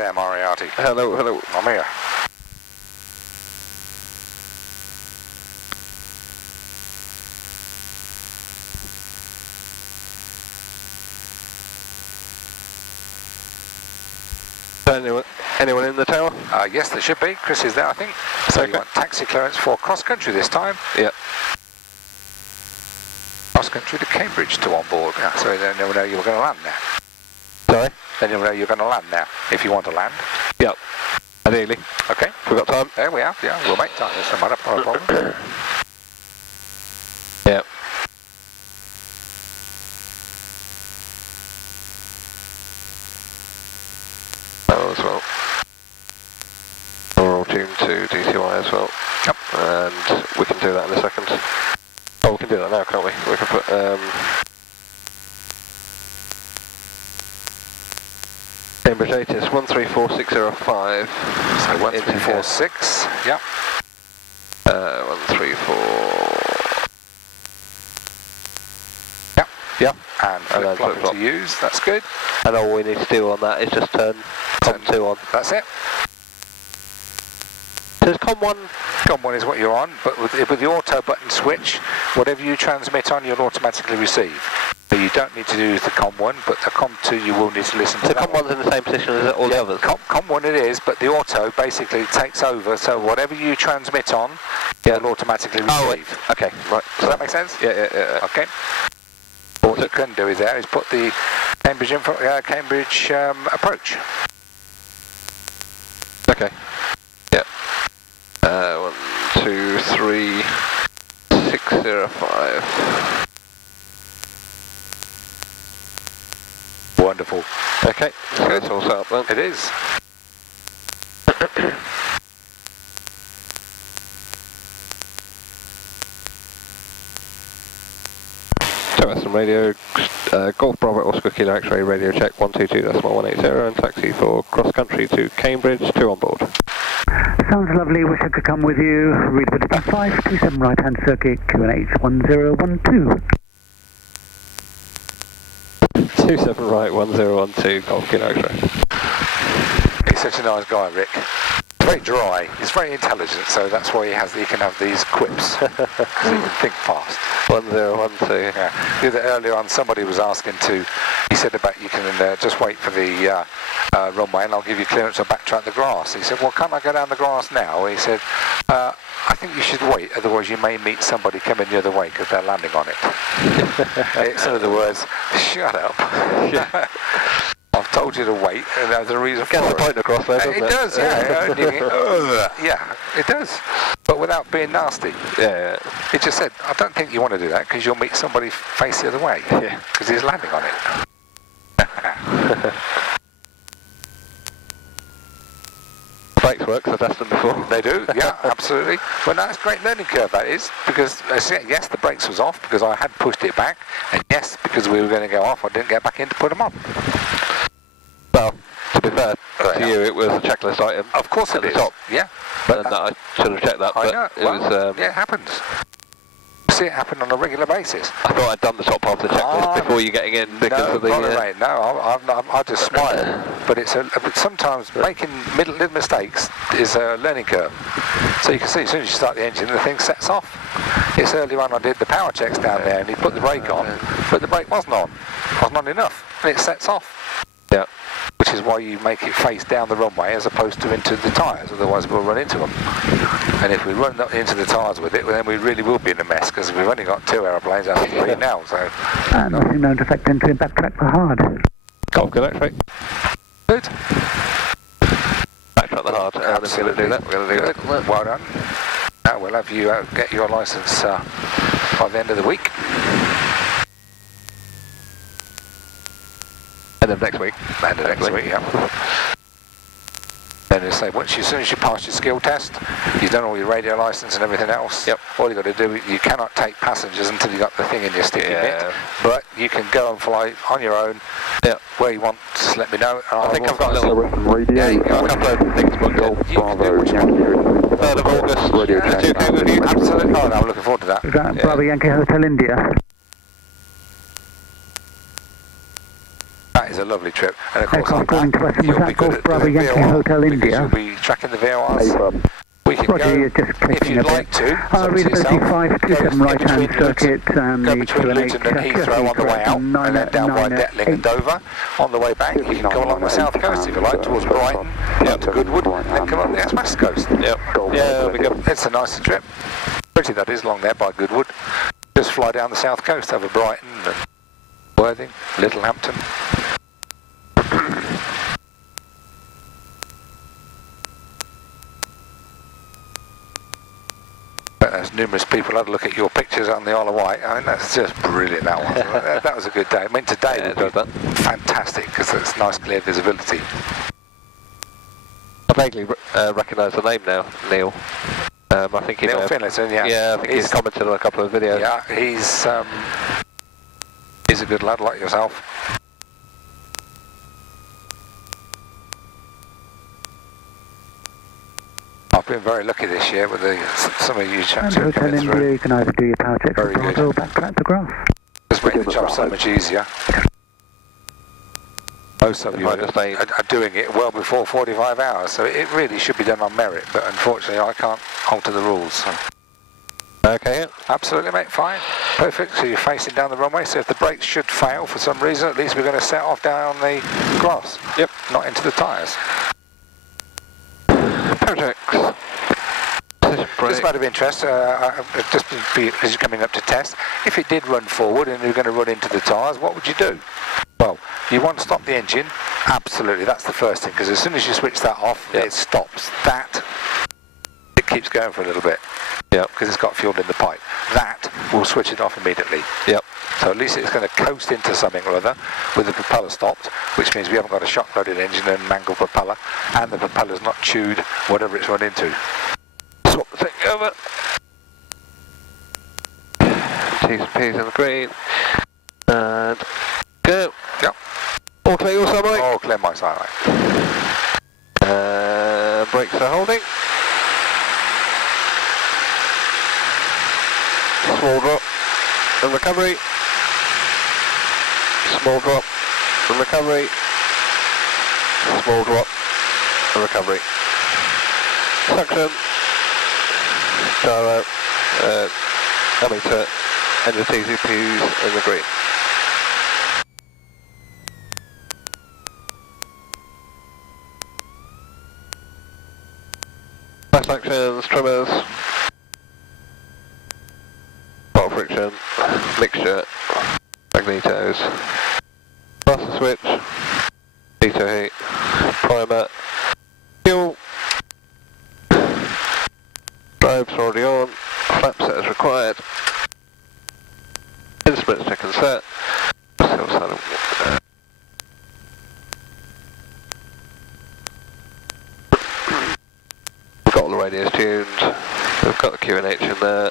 there, Moriarty. Hello, hello. I'm here. Anyone in the tower? Yes, there should be. Chris is there, I think. So you want taxi clearance for cross country this time? Yep. Cross country to Cambridge to on board. Yeah, so then you'll know you're going to land there. Sorry? Then you'll know you're going to land now, if you want to land. Yep. Ideally. Okay. We've got time. There we are. Yeah, we'll make time. There's no problem. Yep. As well. We're all tuned to DCY as well. Yep. And we can do that in a second. Oh, we can do that now, can't we? We can put Cambridge ATIS 134605. So 1346. Yep. 134. Yep. Yep. And flip-flop to use. That's good. And all we need to do on that is just turn COM 2 on. That's it. Says COM 1. COM 1 is what you're on, but with the auto button switch, whatever you transmit on, you'll automatically receive. So you don't need to do the COM 1, but the COM 2 you will need to listen to. So COM 1's in the same position as all the others? COM 1 it is, but the auto basically takes over, so whatever you transmit on, it'll automatically receive. Oh, okay, right. Does that make sense? Yeah. Okay. What you can do is there is put the Cambridge approach. Okay. Yeah. 123605. Wonderful. Okay, so it's all set up then. It is. Turweston radio, Golf Bravo Oscar Kilo X-ray radio check 122.180 and taxi for cross country to Cambridge, 2 on board. Sounds lovely, wish I could come with you. Read the 527 right hand circuit, QNH 1012. 27 right, 1012, Golf Kilo X-ray. He's such a nice guy, Rick. He's very dry. He's very intelligent, so that's why he can have these quips. Because he can think fast. 1012. Yeah. The other earlier on, somebody was asking he said about you can just wait for the runway and I'll give you clearance to backtrack the grass. He said, well, can't I go down the grass now? He said, I think you should wait, otherwise you may meet somebody coming the other way because they're landing on it. It's in other words, shut up. Yeah. I've told you to wait, and there's a reason for it. Gets the point across there, doesn't it? It does, yeah. Yeah, it does. But without being nasty. Yeah. It just said, I don't think you want to do that because you'll meet somebody face the other way. Yeah. Because he's landing on it. Brakes work, I've tested them before. They do, yeah, absolutely. Well, no, that's a great learning curve, that is, because yes, the brakes was off because I had pushed it back, and yes, because we were going to go off, I didn't get back in to put them on. Well, to be fair to you, it was a checklist item. Of course at it is. the top. Yeah. But I should have checked that, but I know. it was... yeah, it happens. See it happen on a regular basis. I thought I'd done the top part of the checklist before you getting in because of the... I just smile. But but sometimes making little mistakes is a learning curve. So you can see as soon as you start the engine, the thing sets off. It's earlier on I did the power checks down there and he put the brake on, but the brake wasn't on. Wasn't on enough. And it sets off. Yeah. Which is why you make it face down the runway as opposed to into the tyres, otherwise we'll run into them. And if we run into the tyres with it, well, then we really will be in a mess because we've only got 2 aeroplanes out of 3 now. So. Nothing known to affect entry and backtrack for hard. Golf good X-ray. Good. Backtrack the hard. Absolutely. We're going to do that. Well done. Now we'll have you get your licence by the end of the week. End of next week. End of next week, yeah. Then they say, as soon as you pass your skill test, you've done all your radio licence and everything else. Yep. All you've got to do, you cannot take passengers until you've got the thing in your sticky bit. But you can go and fly on your own. Yep. Where you want, just let me know. I think I've got a little radio. Yeah, you've got a couple of things booked in. You can do what you want. 3rd of August. Radio Le-Touquet with you? Absolutely. Oh, no, I'm looking forward to that. Is that Bravo Yankee Hotel India? That That is a lovely trip. And of course, Aircraft calling to Western, was you'll that be good Golf at Bravo doing Yankee VOR, Hotel because India? you'll be tracking the VORs. We can Roger, go, you're just if clicking you'd a like bit. to, it's up to Readability yourself. 527 Go right-hand between circuit and go the between Q&A Luton and Heathrow on the way out, and then down by Detling and Dover. On the way back, you can come along the south coast if you like, towards Brighton, up to Goodwood, and then come up the west coast. Yep. Yeah, that'll be good. It's a nicer trip. Pretty that is along there by Goodwood. Just fly down the south coast over Brighton and Worthing, Littlehampton. As numerous people had a look at your pictures on the Isle of Wight. I mean, that's just brilliant, that one. That was a good day. I mean, today would be fantastic because it's nice clear visibility. I vaguely recognise the name now, Neil. I think he Neil Finlayson, yeah. Yeah, I think he's commented on a couple of videos. Yeah, he's a good lad like yourself. I've been very lucky this year with some of you chaps who are Hotel coming India, through. you can either do your power checks Very or good. backtrack the graph. Just making the job so much easier. Most of you are doing it well before 45 hours, so it really should be done on merit, but unfortunately I can't alter the rules. So. Okay, yeah. Absolutely, mate, fine. Perfect, so you're facing down the runway, so if the brakes should fail for some reason, at least we're going to set off down the grass. Yep. Not into the tyres. Projects. Just out of interest, just as you're coming up to test, if it did run forward and you're going to run into the tyres, what would you do? Well, you want to stop the engine, absolutely, that's the first thing, because as soon as you switch that off, it stops. It keeps going for a little bit, because it's got fuel in the pipe. That will switch it off immediately. Yep. So at least it's going to coast into something or other with the propeller stopped, which means we haven't got a shock-loaded engine and mangled propeller, and the propeller's not chewed whatever it's run into. Swap the thing over. T's and P's in the green. And go. Yep. All clear your side, mate. Oh, clear my side, mate. Brakes are holding. Small drop and recovery. Small drop and recovery. Small drop and recovery. Suction. Gyro. Ammeter. And the TCPs in the green. Fast actions, trimmers. Bottle friction. Mixture. Magnetos. Master switch. Veto heat. Primer. Fuel. Drives already on. Flap set as required. Instruments check and set. Still silent. We've got all the radios tuned. We've got the QNH in there.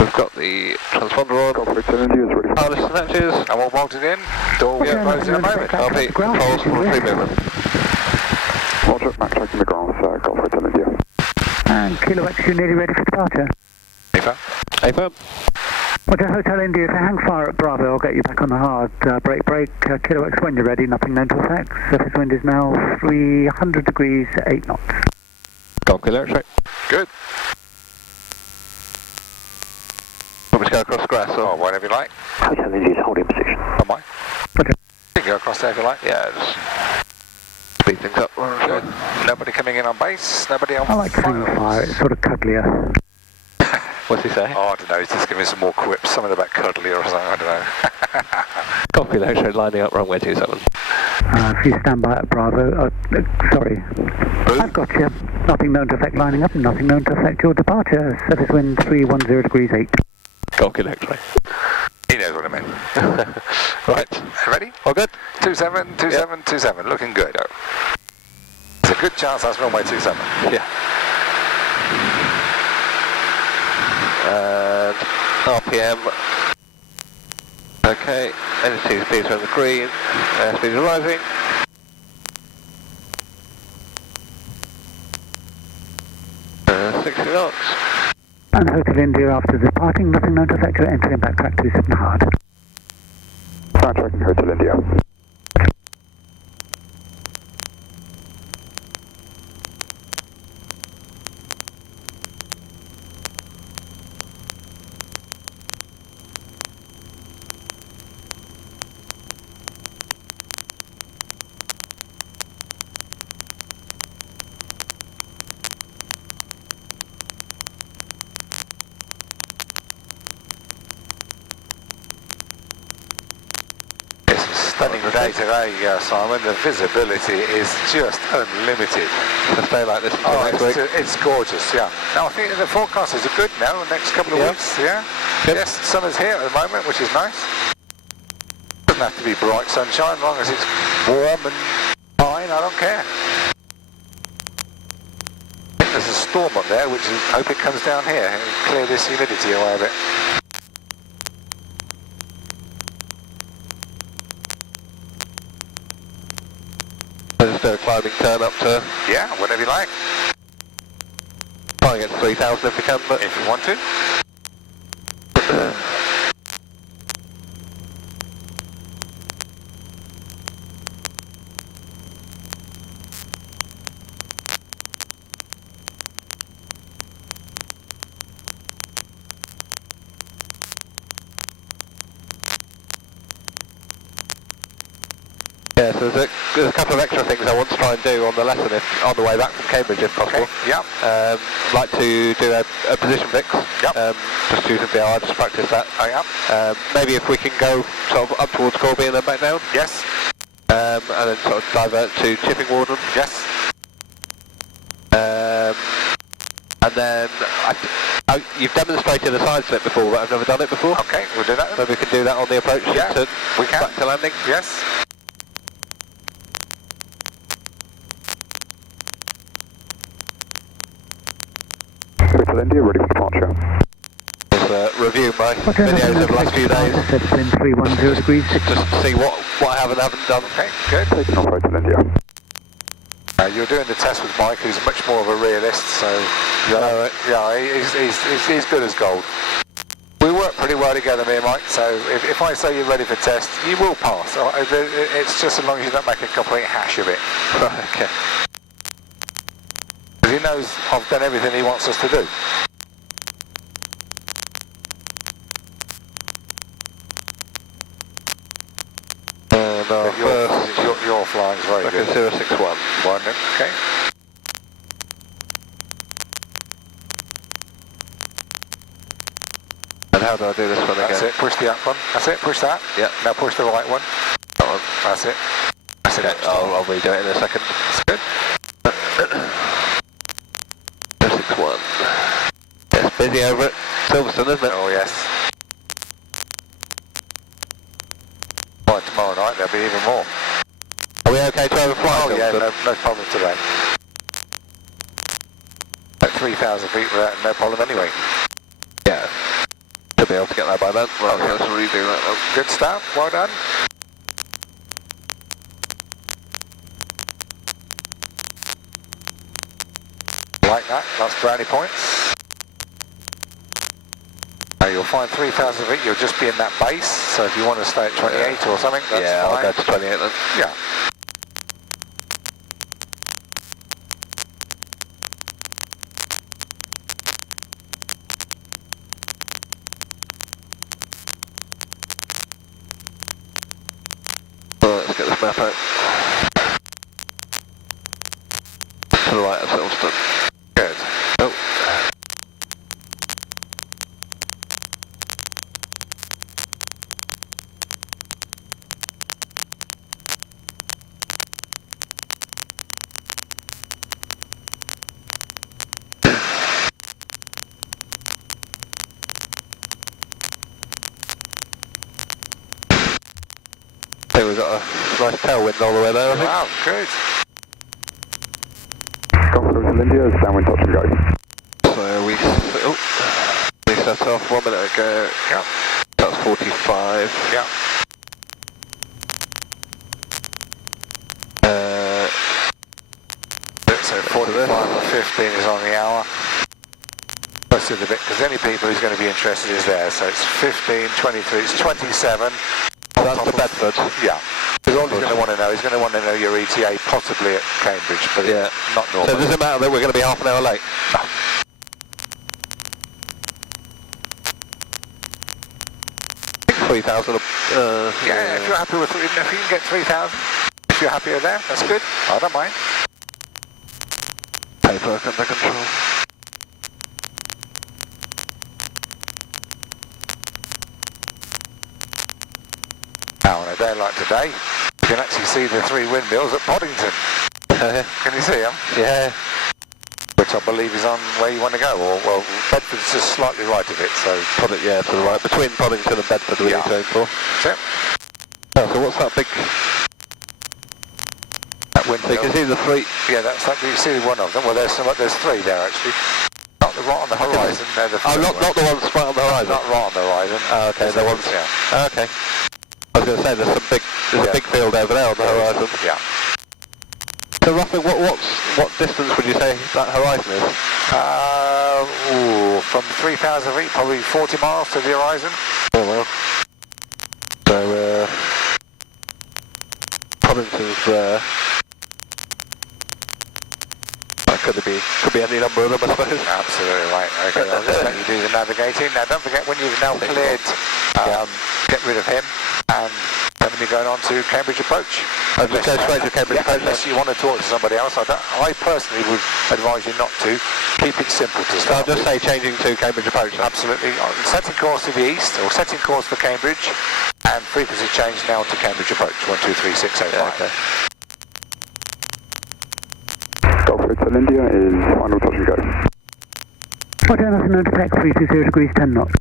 We've got the transponder on. Power list and hatches. And we'll bolt it in. Door will close in a moment. RP, controls for free movement. Roger, backtracking the grass, Golf Hotel India. And Kilo X, you're nearly ready for departure. AFAB. Roger, Hotel India, if you hang fire at Bravo, I'll get you back on the hard. Brake, Kilo X, when you're ready, nothing known to affect. Surface wind is now 300 degrees, 8 knots. Golf Kilo X-ray. Good. Want me to go across the grass Or or? whatever you like. Hotel India's holding position. Am I? Roger. You can go across there if you like. Yeah, just speed things up. Good. Nobody coming in on base, nobody on I like hang fire, it's sort of cuddlier. What's he say? Oh, I don't know, he's just giving me some more quips, something about cuddly or something, I don't know. Golf Kilo X-ray lining up runway 27. If you stand by at Bravo, sorry. I've got you. Nothing known to affect lining up, nothing known to affect your departure. Surface wind 310 degrees 8. Golf Kilo X-ray. He knows what I mean. Right. Ready? All good? 27, 27, 27, looking good. There's a good chance that's runway 27. Yeah. And RPM. Okay, energy speeds are in the green. Airspeed is rising. Uh, 60 knots. And Hotel India after departing, nothing known to affect your entry and backtrack 27 hard. backtracking Hotel India. Stunning day today, Simon. The visibility is just unlimited. So stay like this until next week. It's gorgeous, yeah. Now I think the forecasters are good now, the next couple of weeks, yeah? Yep. Yes, summer's here at the moment, which is nice. Doesn't have to be bright sunshine, as long as it's warm and fine, I don't care. I think there's a storm up there, which I hope it comes down here and clear this humidity away a bit. Let's do a climbing turn up to... Yeah, whatever you like. Try and get to 3,000 if we can, but... If you want to. Yeah, so there's a couple of extra things I want to try and do on the lesson on the way back from Cambridge if possible. Okay, yeah. I'd like to do a position fix. Yep. Just using VR, just practice that. Oh, yeah. Maybe if we can go sort of up towards Corby and then back down. Yes. And then sort of divert to Chipping Warden. Yes. And then you've demonstrated a side slip before, but I've never done it before. Okay, we'll do that then. Maybe we can do that on the approach. Yeah, we can. Back to landing. Yes. Hotel India, ready for departure. Just review my videos of the last few days. It's been 310 degrees. Just see what I have and haven't done. Okay, good. Taking off Hotel India. You're doing the test with Mike, who's much more of a realist, so he's good as gold. We work pretty well together, me and Mike, so if I say you're ready for test, you will pass. It's just as long as you don't make a complete hash of it. Okay. Because he knows I've done everything he wants us to do. Your flying's very good. 061. Okay. And how do I do this one again? That's it, push the up one. That's it, push that. Yeah. Now push the right one. That one. That's it. That's Okay, it. I'll redo it in a second. That's good. 061. It's busy over at Silverstone, isn't it? Oh yes. By tomorrow night there'll be even more. Are we okay to overfly? Oh yeah, Silverstone? no problem today. At 3,000 feet, no problem anyway. Yeah. Should be able to get that by then. Right, okay, let's redo that then. Good start, well done. Like that, that's brownie points. Now you'll find 3,000 feet, you'll just be in that base, so if you want to stay at 28 or something, that's yeah, fine. I'll go to 28 then. Yeah. Right, let's get this map out. To the right of Silverstone. Good. Oh. I think we've got a nice tailwind all the way there, I think. Wow, good. Golf Hotel India, downwind touch and go. So we set off 1 minute ago. Yeah. That's 45. Yeah. So 45 or 15 is on the hour. Most of the bit, because any people who's going to be interested is there. So it's 15, 23, it's 27. That's to Bedford. Yeah. Because all he's going to want to know, he's going to want to know your ETA possibly at Cambridge, but yeah, not normal. So does it matter that we're going to be half an hour late? No. I think 3,000. Yeah, if you're happy with, if you can get 3,000, if you're happy with that, that's good. I don't mind. Paperwork under control. Now, on a day like today, you can actually see the 3 windmills at Poddington. Can you see them? Yeah. Which I believe is on where you want to go, or, well, Bedford's just slightly right of it, so... Yeah, to the right. Between Poddington and Bedford we need to aim for. That's it. Oh, so what's that big... That windmill. So you can see the 3... Yeah, that's that. You see one of them. Well, there's 3 there, actually. Not the right on the horizon. They're the not the ones right on the horizon? Not right on the horizon. Oh, okay, the ones... Yeah. Oh, okay. I was going to say, there's a big field over there on the horizon. Yeah. So roughly, what distance would you say that horizon is? From 3,000 feet, probably 40 miles to the horizon. Oh well. So, Poddington's there. That could be any number of them, I suppose. Absolutely right. Okay, I'll just let you do the navigating. Now, don't forget when you've now cleared, get rid of him, and then you're going on to Cambridge Approach. I'll just go straight to Cambridge Approach. Unless you want to talk to somebody else. I personally would advise you not to. Keep it simple to start. I'll just say changing to Cambridge Approach. Absolutely. Setting course to the east, or setting course for Cambridge, and frequency change now to Cambridge Approach, 123.605. Yeah, okay. Golf Hotel India is final touch and go. Roger, nothing known to PEC, 320 degrees, 10 knots.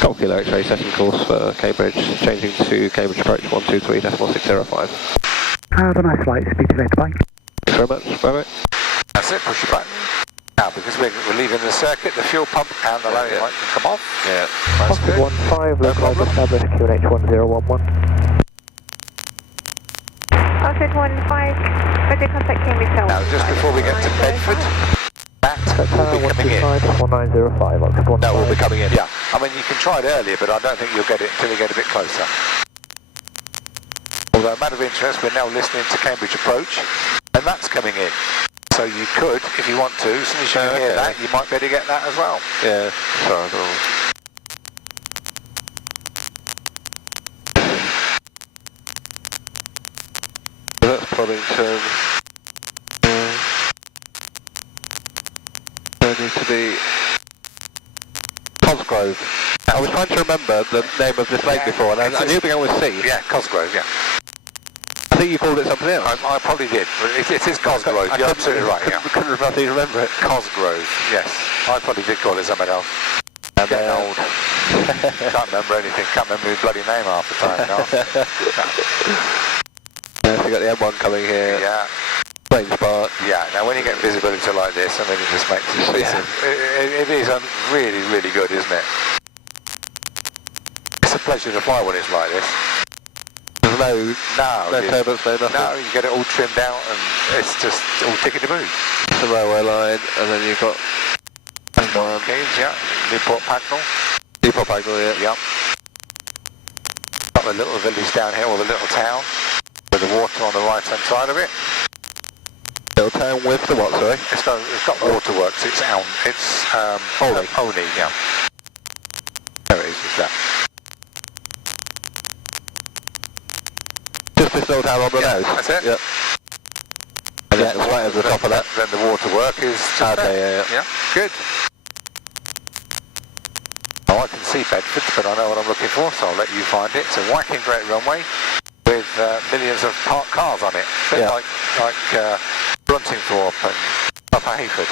Golf Kilo X-ray setting course for Cambridge, changing to Cambridge Approach 123.605. Have a nice flight, speak to you later, bye. Thanks very much, bye-bye. That's it, push your button. Now, because we're leaving the circuit, the fuel pump and the landing light can come off. Yeah. That's good. 15, localized established, QNH 1011. Offset 15, ready contact Cambridge Tower. Now, just before we get to Bedford, that will be coming in. 1905, That will be coming in. Yeah, I mean, you can try it earlier, but I don't think you'll get it until you get a bit closer. Although, a matter of interest, we're now listening to Cambridge Approach, and that's coming in. So you could, if you want to, as soon as you hear that, you might be able to get that as well. Yeah, sorry, I don't know. So that's Poddington. There needs to be Cosgrove. I was trying to remember the name of this lake before, and I knew it began with C. Yeah, Cosgrove, yeah. I think you called it something else. I probably did, but it is Cosgrove. You're absolutely right, yeah. Couldn't remember it. Cosgrove, yes. I probably did call it something else. And Getting old. Can't remember anything. Can't remember his bloody name half the time now. Yeah, so you got the M1 coming here. Yeah. Range Park. Yeah, now when you get visibility like this, I mean, it just makes it is really, really good, isn't it? It's a pleasure to fly when it's like this. There's no turbines, no nothing. No, you get it all trimmed out and it's just all tickety-boo. It's the railway line, and then you've got Keys, yeah. Newport Pagnell. Newport Pagnell, yeah. Yep. Got the little village down here, or the little town, with the water on the right-hand side of it. Little town with the what, sorry? It's got waterworks. It's Olney. Olney, yeah. There it is. It's that. Just this little town on the nose. That's it. Yep. And then it's right over the top of that. Then the waterwork is just there. Yeah. Good. Oh, I can see Bedford, but I know what I'm looking for, so I'll let you find it. It's a whacking great runway with millions of parked cars on it. A bit like Bruntingthorpe and Upper Hayford.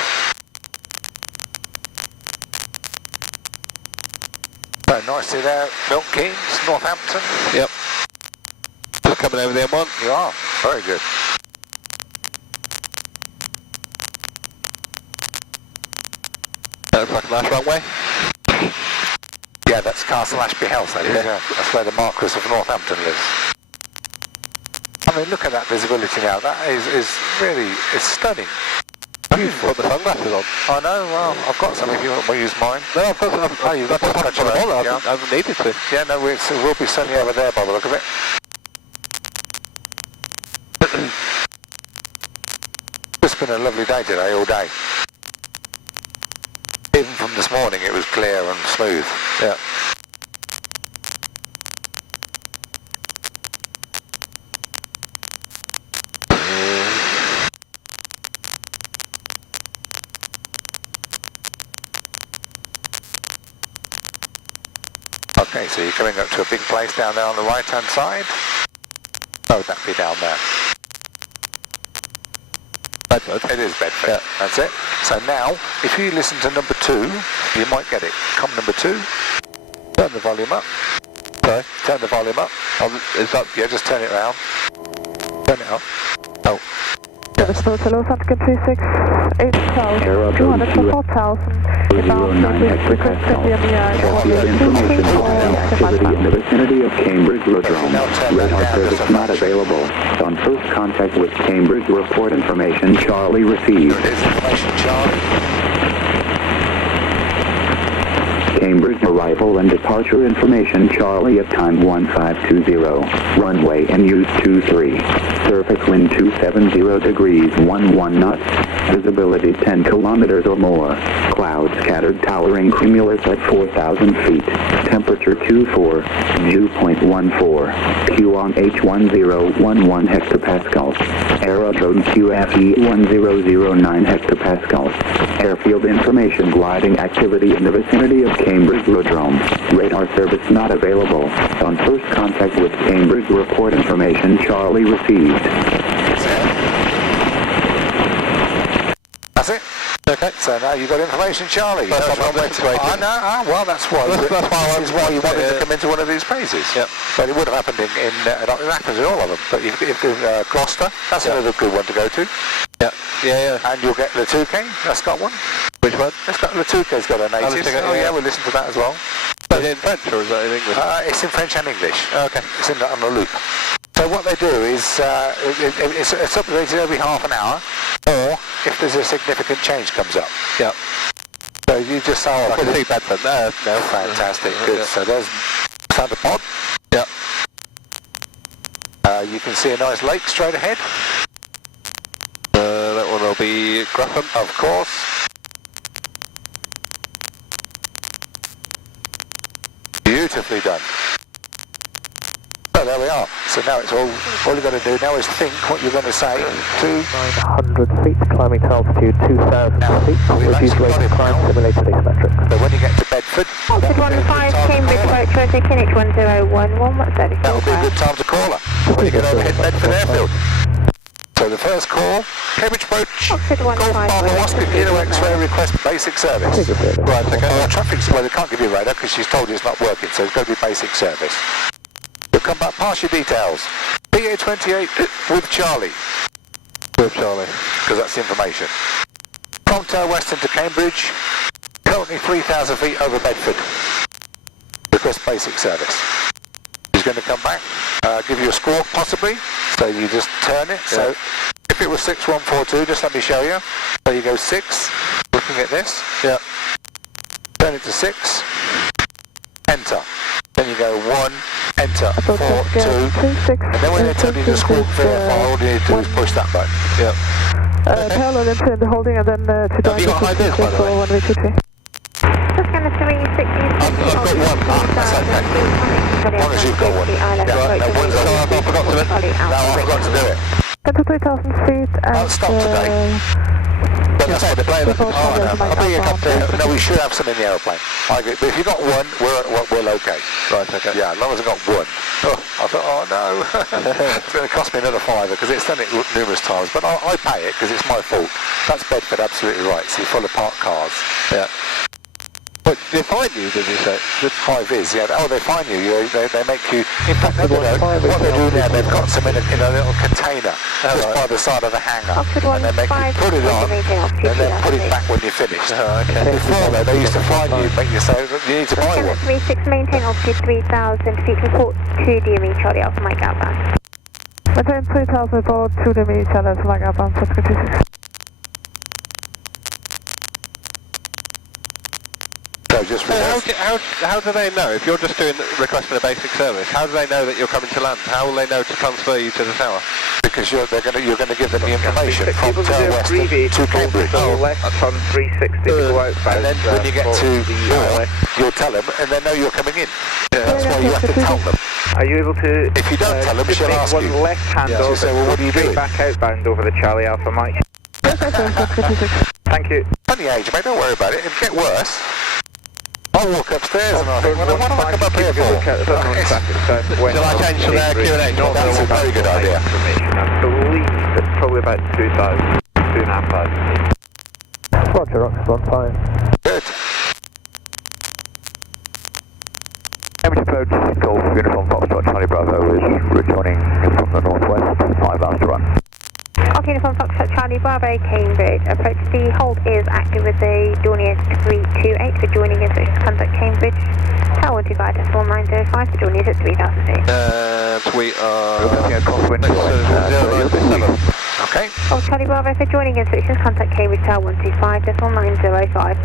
So nicely there, Milton Keynes, Northampton. Yep. Just coming over the M1. You are. Very good. That looks like a nice runway. Yeah, that's Castle Ashby House, that is. Yeah. That's where the Marquess of Northampton lives. I mean, look at that visibility now. That is really, it's stunning. Beautiful. Put the sunglasses on. I know, well, I've got some if you want to use mine. No, I've got some. Oh, you've got some. I haven't needed to. Yeah, no, we'll be sunny over there by the look of it. It's been a lovely day today, all day. Even from this morning it was clear and smooth. Yeah. Okay, so you're coming up to a big place down there on the right hand side. Where would that be down there? Bedford. It is Bedford. Yeah. That's it. So now, if you listen to number 2, you might get it. Come number 2, turn the volume up. Sorry? Turn the volume up. Is that... Yeah, just turn it round. Turn it up. Oh. Silverstone, hello, Falcon 368,000, 200 for 4,000. Information activity in the vicinity of Cambridge Rodrome. Radar service not available. On first contact with Cambridge, report information Charlie received. It is information Charlie. Cambridge arrival and departure information Charlie at time 1520. Runway in use 23. Surface wind 270 degrees 11 knots. Visibility 10 kilometers or more. Clouds scattered towering cumulus at 4,000 feet. Temperature 24. Dew point 14. Q on H1011 hectopascals. Aerodrome QFE 1009 hectopascals. Airfield information gliding activity in the vicinity of Cambridge Rodrome. Radar service not available. On first contact with Cambridge, report information Charlie received. That's it. Okay, so now you've got information Charlie. That's what I'm waiting. I know, well that's why. This is why you wanted to come into one of these places. Yep. But it would have happened it happens in all of them. But if Gloucester, that's another good one to go to. Yeah. Yeah. And you'll get Le-Touquet, that's got one. Which one? Le-Touquet's got an ATIS. Oh yeah, we'll listen to that as well. Is it in French or is that in English? It's in French and English. Okay. It's on a loop. So what they do is, it's updated every half an hour, or if there's a significant change comes up. Yeah. So you just say, I can see Bedford. No. Fantastic, good. Yeah. So there's Santa Pod. Yeah. You can see a nice lake straight ahead. That one will be Grafham. Of course. Beautifully done. So there we are. So now it's all you've got to do now is think what you're going to say to 900 feet, climbing to altitude 2,000 feet, reduced rate of climb, simulated asymmetric. So when you get to Bedford, Oxford 15, Cambridge, approach taking H1011, what's that? that will be a good time to call her when you get over hit Bedford Airfield. So the first call, Cambridge approach, Oxford 15, Oscar Kilo X-ray request basic service. Right, okay. Traffic's well, they can't give you radar because she's told you it's not working, so it's got to be basic service. You'll come back past your details. PA28 with Charlie. With Charlie. Because that's the information. From Turweston to Cambridge, currently 3,000 feet over Bedford. Request basic service. She's going to come back, give you a score possibly, so you just turn it. Yeah. So if it was 6142, just let me show you. So you go 6, looking at this. Yeah. Turn it to 6, enter. Then you go 1, enter, 4, 2, and then when they tell you to squawk verify, all you need to do is push that button. Yeah. Parallel into the holding and then to have you got high vis, by the way? Just going to 360. I've got one. That's okay. As long as you've got one. Yeah, no, one's on. I forgot to do it. No, I forgot to do it. Get to 3,000 feet and... I'll stop today. But that's what they're playing. I'll bring you a cup of no, we should have some in the aeroplane. I agree. But if you've got one, we're okay. Right, okay. Yeah, as long as I've got one. Oh, I thought, oh no. It's going to cost me another £5 because it's done it numerous times. But I pay it because it's my fault. That's Bedford, absolutely right. See, full of parked cars. Yeah. But they find you, did you say? With high vis, yeah. Oh, they find you. They make you. In fact, what they do now, they've got some in a little container just by the side of the hangar, and they make you put it on, and then put it back when you're finished. Oh, okay. Before that, they used to find you, make you say you need to buy one. 36, maintain altitude 3,000 feet, report 2 DME Charlie Alpha Mike outbound. Maintain 3,000 report 2 DME Charlie Alpha Mike outbound, 26. So just reverse. How do they know, if you're just requesting a basic service, how do they know that you're coming to land? How will they know to transfer you to the tower? Because you're going to give them the information from Turweston to Cambridge. Left on 360 to go outbound. And then when you get to Cort, you'll tell them, and they know you're coming in. That's why you have to tell them. Are you able to? If you don't tell them, she'll ask you. One left hand over. Say, well, what are you doing? Back outbound over the Charlie Alpha Mike. Thank you. Funny age, mate. Don't worry about it. It'll get worse. I'll walk upstairs and I think, well, what am I come up here for? Shall I change to their Q&A? That's a very good idea. I believe it's probably about 2,000, 2,500. Roger, Oxford 15. Good. Cambridge approach, Golf Uniform Foxtrot Charlie Bravo is returning from the northwest, 5 hours to run. Golf Uniform Foxtrot Charlie Bravo, Cambridge. Approach, the hold is active with the Dornier 328 for joining in, so contact Cambridge. Tower 125.905 for joining at 3,000 feet. And we are... Crosswind. Okay. Golf Charlie Bravo for joining in, so contact Cambridge Tower 125.905.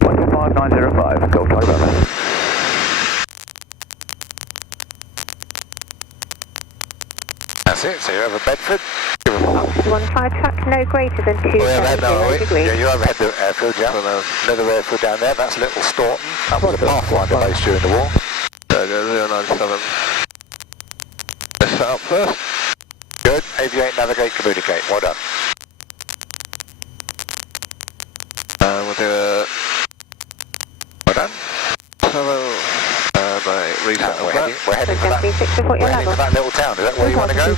125.905, Golf Charlie Bravo. That's it, so you're over Bedford. 15 track no greater than 270 degrees. Yeah, you're overhead the airfield, yeah. Another airfield down there, that's Little Staunton. That was a Pathfinder base during the war. There goes 097. Let's set up first. Good, aviate, navigate, communicate, well done. We'll do a... Well done. Reset we're heading for that. We're heading for that little town. Is that where you want to go?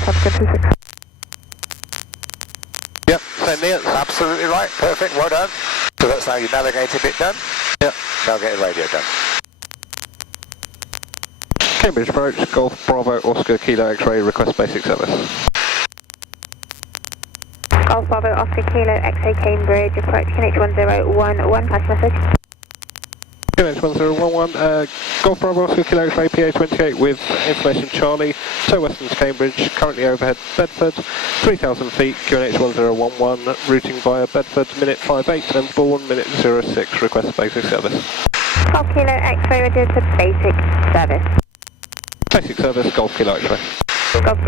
Yep, same here. Absolutely right. Perfect. Well done. So that's now your navigating bit done. Yep. Navigating radio done. Cambridge approach, Golf Bravo Oscar Kilo X-ray, request basic service. Golf Bravo Oscar Kilo X-ray Cambridge approach QNH1011 pass message. QNH1011, Golf Bravo Oscar Kilo X-ray PA28 with information Charlie, Turweston to Cambridge, currently overhead Bedford, 3,000 feet, QNH1011, routing via Bedford, minute 58 and Bourne, minute 06, request basic service. Golf Kilo X-ray ready to basic service. Basic service, Golf Kilo X-ray. Golf.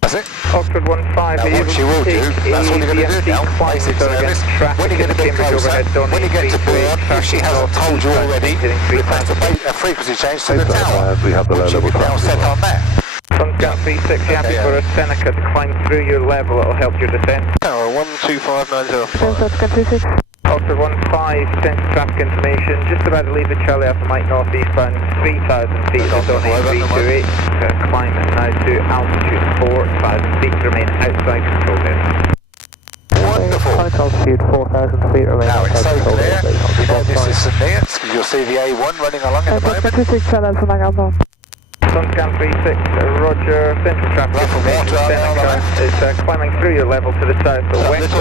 That's it. Oxford 15, now what you will do, that's what you're going to do now, basic service. When you get a bit closer, when you get to Bourne, if she hasn't told you already, request a frequency change to the tower. We have the which you can now set on that. Sunscan 36, you happy for a Seneca to climb through your level, it'll help your descent. Tower 125.905. Oxford 15, send traffic information, just about to leave the Charlie Alpha Mike northeastbound, 3,000 feet, on 328, climb now to altitude 4,000 feet, remain outside control area. Wonderful. Altitude 4,000 feet, remain Now it's so outside control clear. area. This is St Neots, you'll see the A1 running along in a moment. Sunscan 36, Roger, central traffic information, Seneca is climbing through your level to the south, west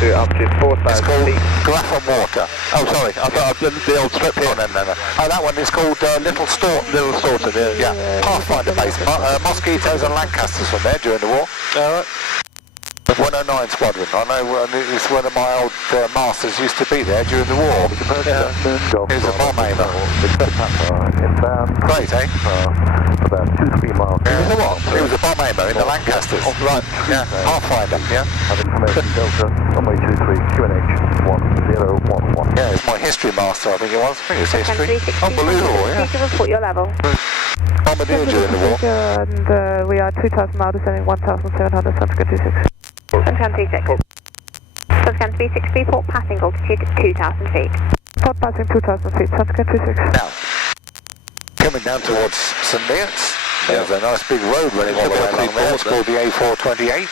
to altitude 4,000 feet. Grapham Water. Oh, sorry, I thought I'd done the old strip here. No. Oh, that one is called Little Staunton. Little Staunton, yeah. Pathfinder base. Mosquitoes and Lancasters from there during the war. Alright. 109 Squadron. I know it's one of my old masters used to be there during the war. He was a bomb aimer. Great, eh? About 2-3 miles. He was a what? He was a bomb aimer in the Lancasters. Right, yeah. Pathfinder, yeah. Have information Delta, runway 23, QNH 1011. Yeah, it's my history master, I think it was. I think it was history. Unbelievable, yeah. Please report your level. Bombardier during the war. And we are 2,000 miles descending 1,700, Sunscan 26. Sunscan 36. Sunscan 36, report passing altitude 2,000 feet. Port passing 2,000 feet, Sunscan 26. Now, coming down towards St Neots, there's a nice big road running all the way along there. It's called the A428.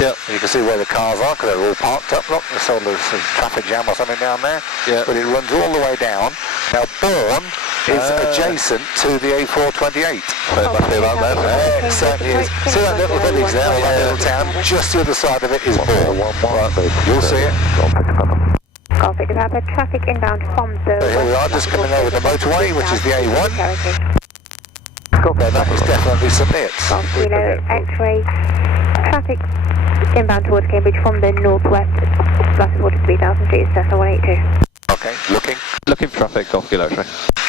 Yep. And you can see where the cars are because they're all parked up. Look, there's all this traffic jam or something down there. Yeah. But it runs all the way down. Now, Bourne is adjacent to the A428. So it must be around there. It certainly is. See that little village there, or that little town? Just the other side of it is Bourne. You'll see it. Golf Victor Papa, traffic inbound from the... So here we are, just coming over the motorway, which is the A1. That is definitely St Neots. Golf Kilo X-ray, traffic inbound towards Cambridge from the northwest, plus 43,000 feet, Cessna 182. Okay, looking. Looking for traffic, Golf Kilo X-ray.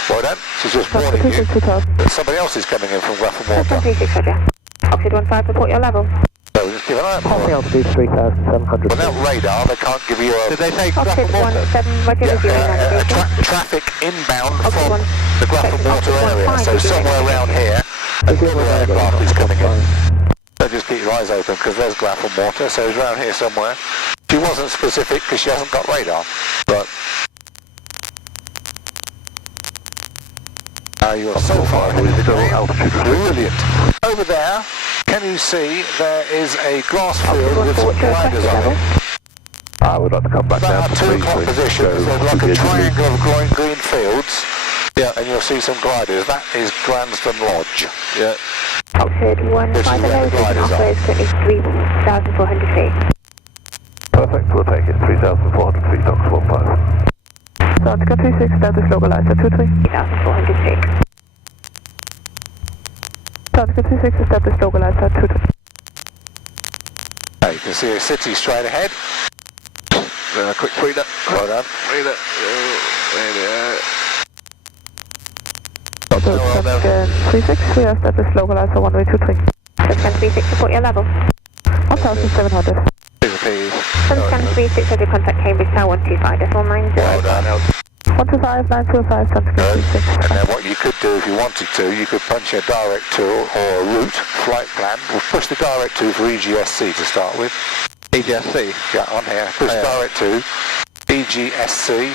Well done. She's just warning you that somebody else is coming in from Graffham Water. 36, Roger. Oxford 15, report your level. So just give an eye out for Passing it. altitude 3,700. Without radar, they can't give you a... Did they say Oxford Graffham Water? 17, Roger, with you in navigation. Traffic inbound Oxford from 1, the Graffham Water Oxford area, 15, so with you in somewhere around navigation. here, another aircraft is coming in. So just keep your eyes open, because there's Graffham Water, so it's around here somewhere. She wasn't specific, because she hasn't got radar, but... You're so far ahead of the altitude. Brilliant. Over there, can you see there is a grass field with some gliders on it? I would like to come back down About to 2 o'clock position, there's like a triangle of green fields. Yeah, and you'll see some gliders. That is Granston Lodge. Yeah. Oxford 15, Oxford is currently 3,400 feet. Perfect, we'll take it. 3,400 feet, Oxford 15. Nautica 36, establish localizer 23. 3,400 feet. Nautica 36, establish localizer 23. You can see a city straight ahead. Then a quick breather. Well done. Breather. So, Scan 36, we establish localizer 1way 23. Scan 36, report your level. 1,700. Scan 36, Roger, contact Cambridge Tower 125.90. Well done. 125, 925, Scan 36. And then what you could do if you wanted to, you could punch a direct to or a route, flight plan. We'll push the direct to for EGSC to start with. EGSC? Yeah, on here. Push direct to EGSC,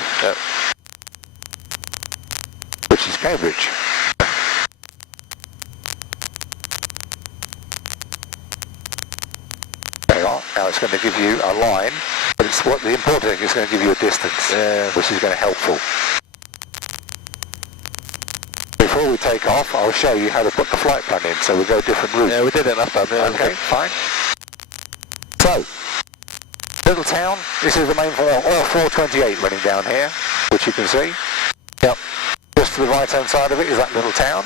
which is Cambridge. There you are. Now it's going to give you a line, but it's what the important thing is going to give you a distance, which is going to be helpful. Before we take off, I'll show you how to put the flight plan in, so we'll go different routes. Yeah, we did it last time. Yeah, okay, fine. So, little town, this is the main 428 running down here, which you can see. Yep. Just to the right hand side of it is that little town.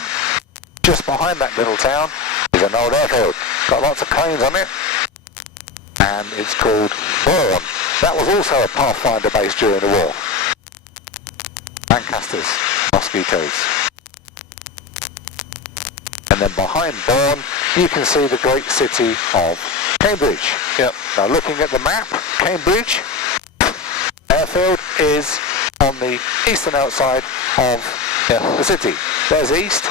Just behind that little town is an old airfield. Got lots of planes on it. And it's called Bourne. That was also a Pathfinder base during the war. Lancasters, Mosquitoes. And then behind Bourne, you can see the great city of Cambridge. Yep. Now looking at the map, Cambridge Airfield is on the eastern outside of the city. There's east,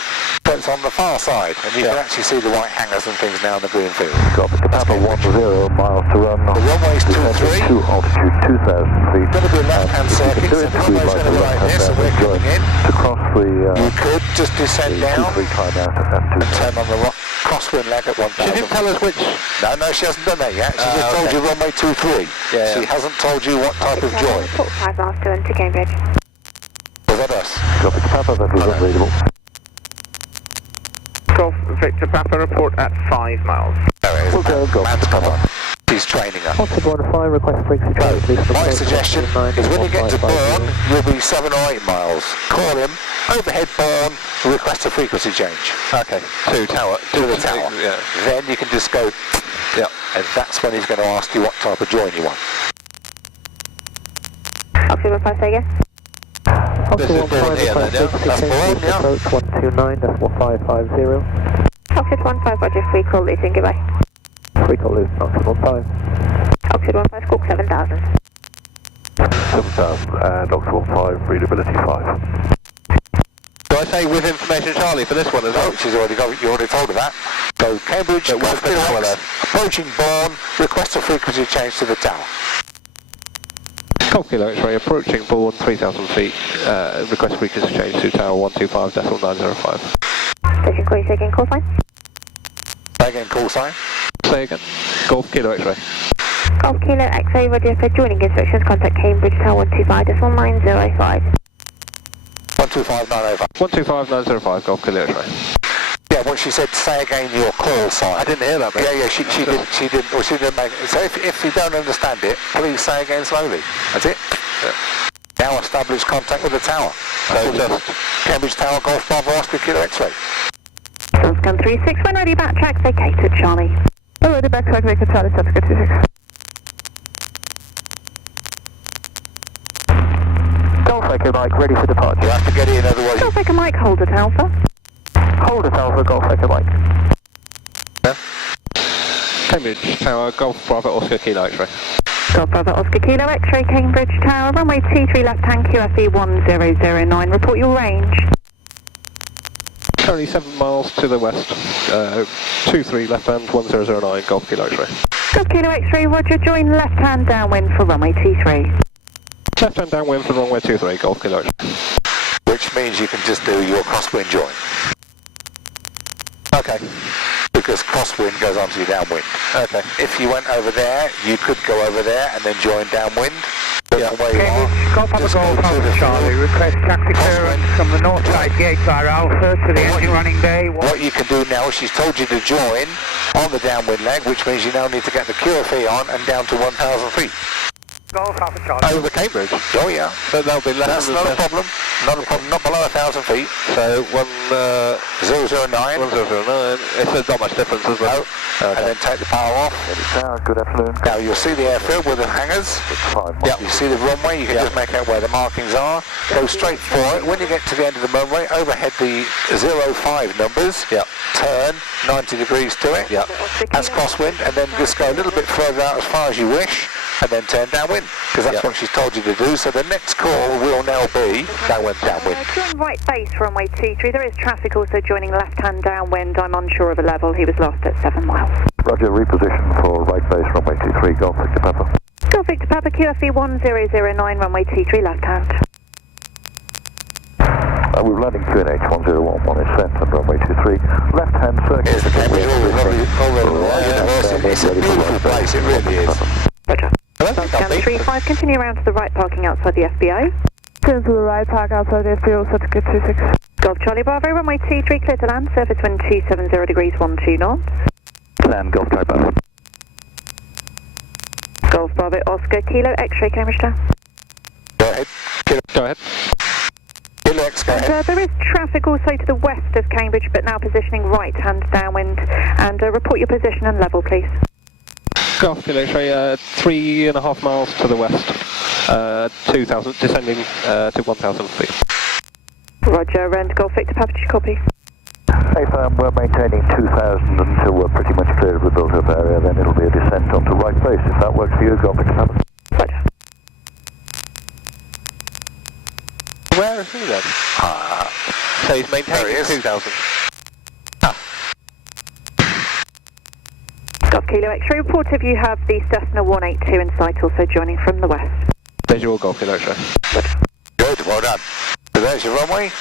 but it's on the far side, and you can actually see the white hangars and things now in the green field. Copy, Papa 10 miles to run. The runway's 23. To altitude 2,000 feet. Going to be a left-hand circuit, so the runway's going to be like this, and we're coming in. To cross the... you could just descend down climb out at and turn on the crosswind leg at 1,000. She didn't tell us which... No, she hasn't done that yet. She just told you runway 23. She hasn't told you what type of join. 5 miles to Cambridge. Was that us? Copy, Papa, that was unreadable. Golf Victor Papa, report at 5 miles. There it is. We'll go, Man's come on. He's training her. Altitude 15, request frequency change, please. My suggestion is when you get to Bourne, you'll be 7 or 8 miles. Call him, overhead Bourne, request a frequency change. Okay, to the tower. Yeah. Then you can just go, and that's when he's going to ask you what type of join you want. Oxford 15, say again. This is Bourne here then, yeah? That's Bourne, yeah. Approach 129.550. Oxford 15, Roger, free call Luton, goodbye. Free call Luton, Oxford 15. Oxford 15, Squawk 7000. 7,000 and Oxford 5, readability 5. Do I say with information Charlie for this one as well? No, she's already got, you already told her that. So Cambridge, approaching Bourne, request a frequency change to the tower. Golf Kilo X-ray approaching Bourne 3,000 feet, request frequency change to tower 125.905. Station call, say again, call sign. Say again, call sign. Say again. Golf Kilo X-ray. Golf Kilo X-ray, Roger, for joining instructions, contact Cambridge Tower 125.905. 125.905. 125.905, Golf Kilo X-ray. Yeah, what she said, say again your call sign. I didn't hear that, mate. Yeah, she didn't make it. So if you don't understand it, please say again slowly. That's it. Now establish contact with the tower. So just Cambridge Tower, Golf Bravo, Oscar Kilo X-ray. Scan 36, when ready, backtrack, vacate at Charlie. Already backtrack, vacate Charlie, Septica 26. Golf Echo Mike, ready for departure. You have to get in, otherwise Golf Echo Mike, hold at Alpha. Hold at Alpha, Golf Echo Mike. Cambridge Tower, Golf Bravo Oscar Kilo X-ray. Golf Bravo Oscar Kilo X-ray, Cambridge Tower, runway 23 left hand, QFE 1009. Report your range. Currently 7 miles to the west. 23 left hand, 1009, Golf Kilo X-ray. Golf Kilo X-ray, roger, join left hand downwind for runway 23. Left hand downwind for runway 23, Golf Kilo X-ray. which means you can just do your crosswind join. Okay. Because crosswind goes onto your downwind. Okay. If you went over there, you could go over there and then join downwind. Yeah. Golf Papa Golf Alpha Charlie, request taxi clearance from the north side gate via Alpha to the engine running bay. What you can do now, she's told you to join on the downwind leg, which means you now need to get the QFE on and down to 1,000 feet. Golf Alpha Charlie. Over Cambridge? Oh yeah. So that'll be less. That's not a problem. Not a problem. Not below 1,000 feet. So 009. 1009. It's not much difference, is there? No. Okay. And then take the power off. Good afternoon. Now you'll see the airfield with the hangars. Yeah. You see the runway. You can just make out where the markings are. Go straight for it. When you get to the end of the runway, overhead the 05 numbers. Yeah. Turn 90 degrees to it. Yeah. That's crosswind, and then just go a little bit further out as far as you wish, and then turn downwind, because that's what she's told you to do. So the next call will now be downwind. Join right base runway 23. There is traffic also joining left-hand downwind. I'm unsure of a level. He was lost at 7 miles. Roger, reposition for right base runway 23, Golf Victor Papa. Golf Victor Papa, QFE 1009, runway 23 left-hand. We're landing QNH 1011 is sent on runway 23, left-hand circle. Here's the Cambridge University. It's a beautiful place, it really is. Roger. Scan 35, continue around to the right, parking outside the FBO. Turn to the right, park outside the FBO, set to get 26. Golf Charlie Bravo, runway 23, clear to land, surface wind 270 degrees, 12 knots. Plan Golf Type. Golf Bravo Oscar, Kilo X-ray, Cambridge Tower. Go ahead. Go ahead. Kilo X, go ahead. There is traffic also to the west of Cambridge, but now positioning right-hand downwind. And report your position and level, please. Golf Kilo X-ray, 3.5 miles to the west. 2,000, descending to 1,000 feet. Roger, and Golf Victor Papa, did you copy? Hey fam, we're maintaining 2,000 until we're pretty much clear of the built-up area, then it'll be a descent onto right base. If that works for you, Golf Victor Papa. Roger. Where is he then? So he's maintaining 2,000. Golf Kilo X-ray, report if you have the Cessna 182 in sight, also joining from the west. Visual Golf Kilo X-ray. Good, well done. So there's your runway,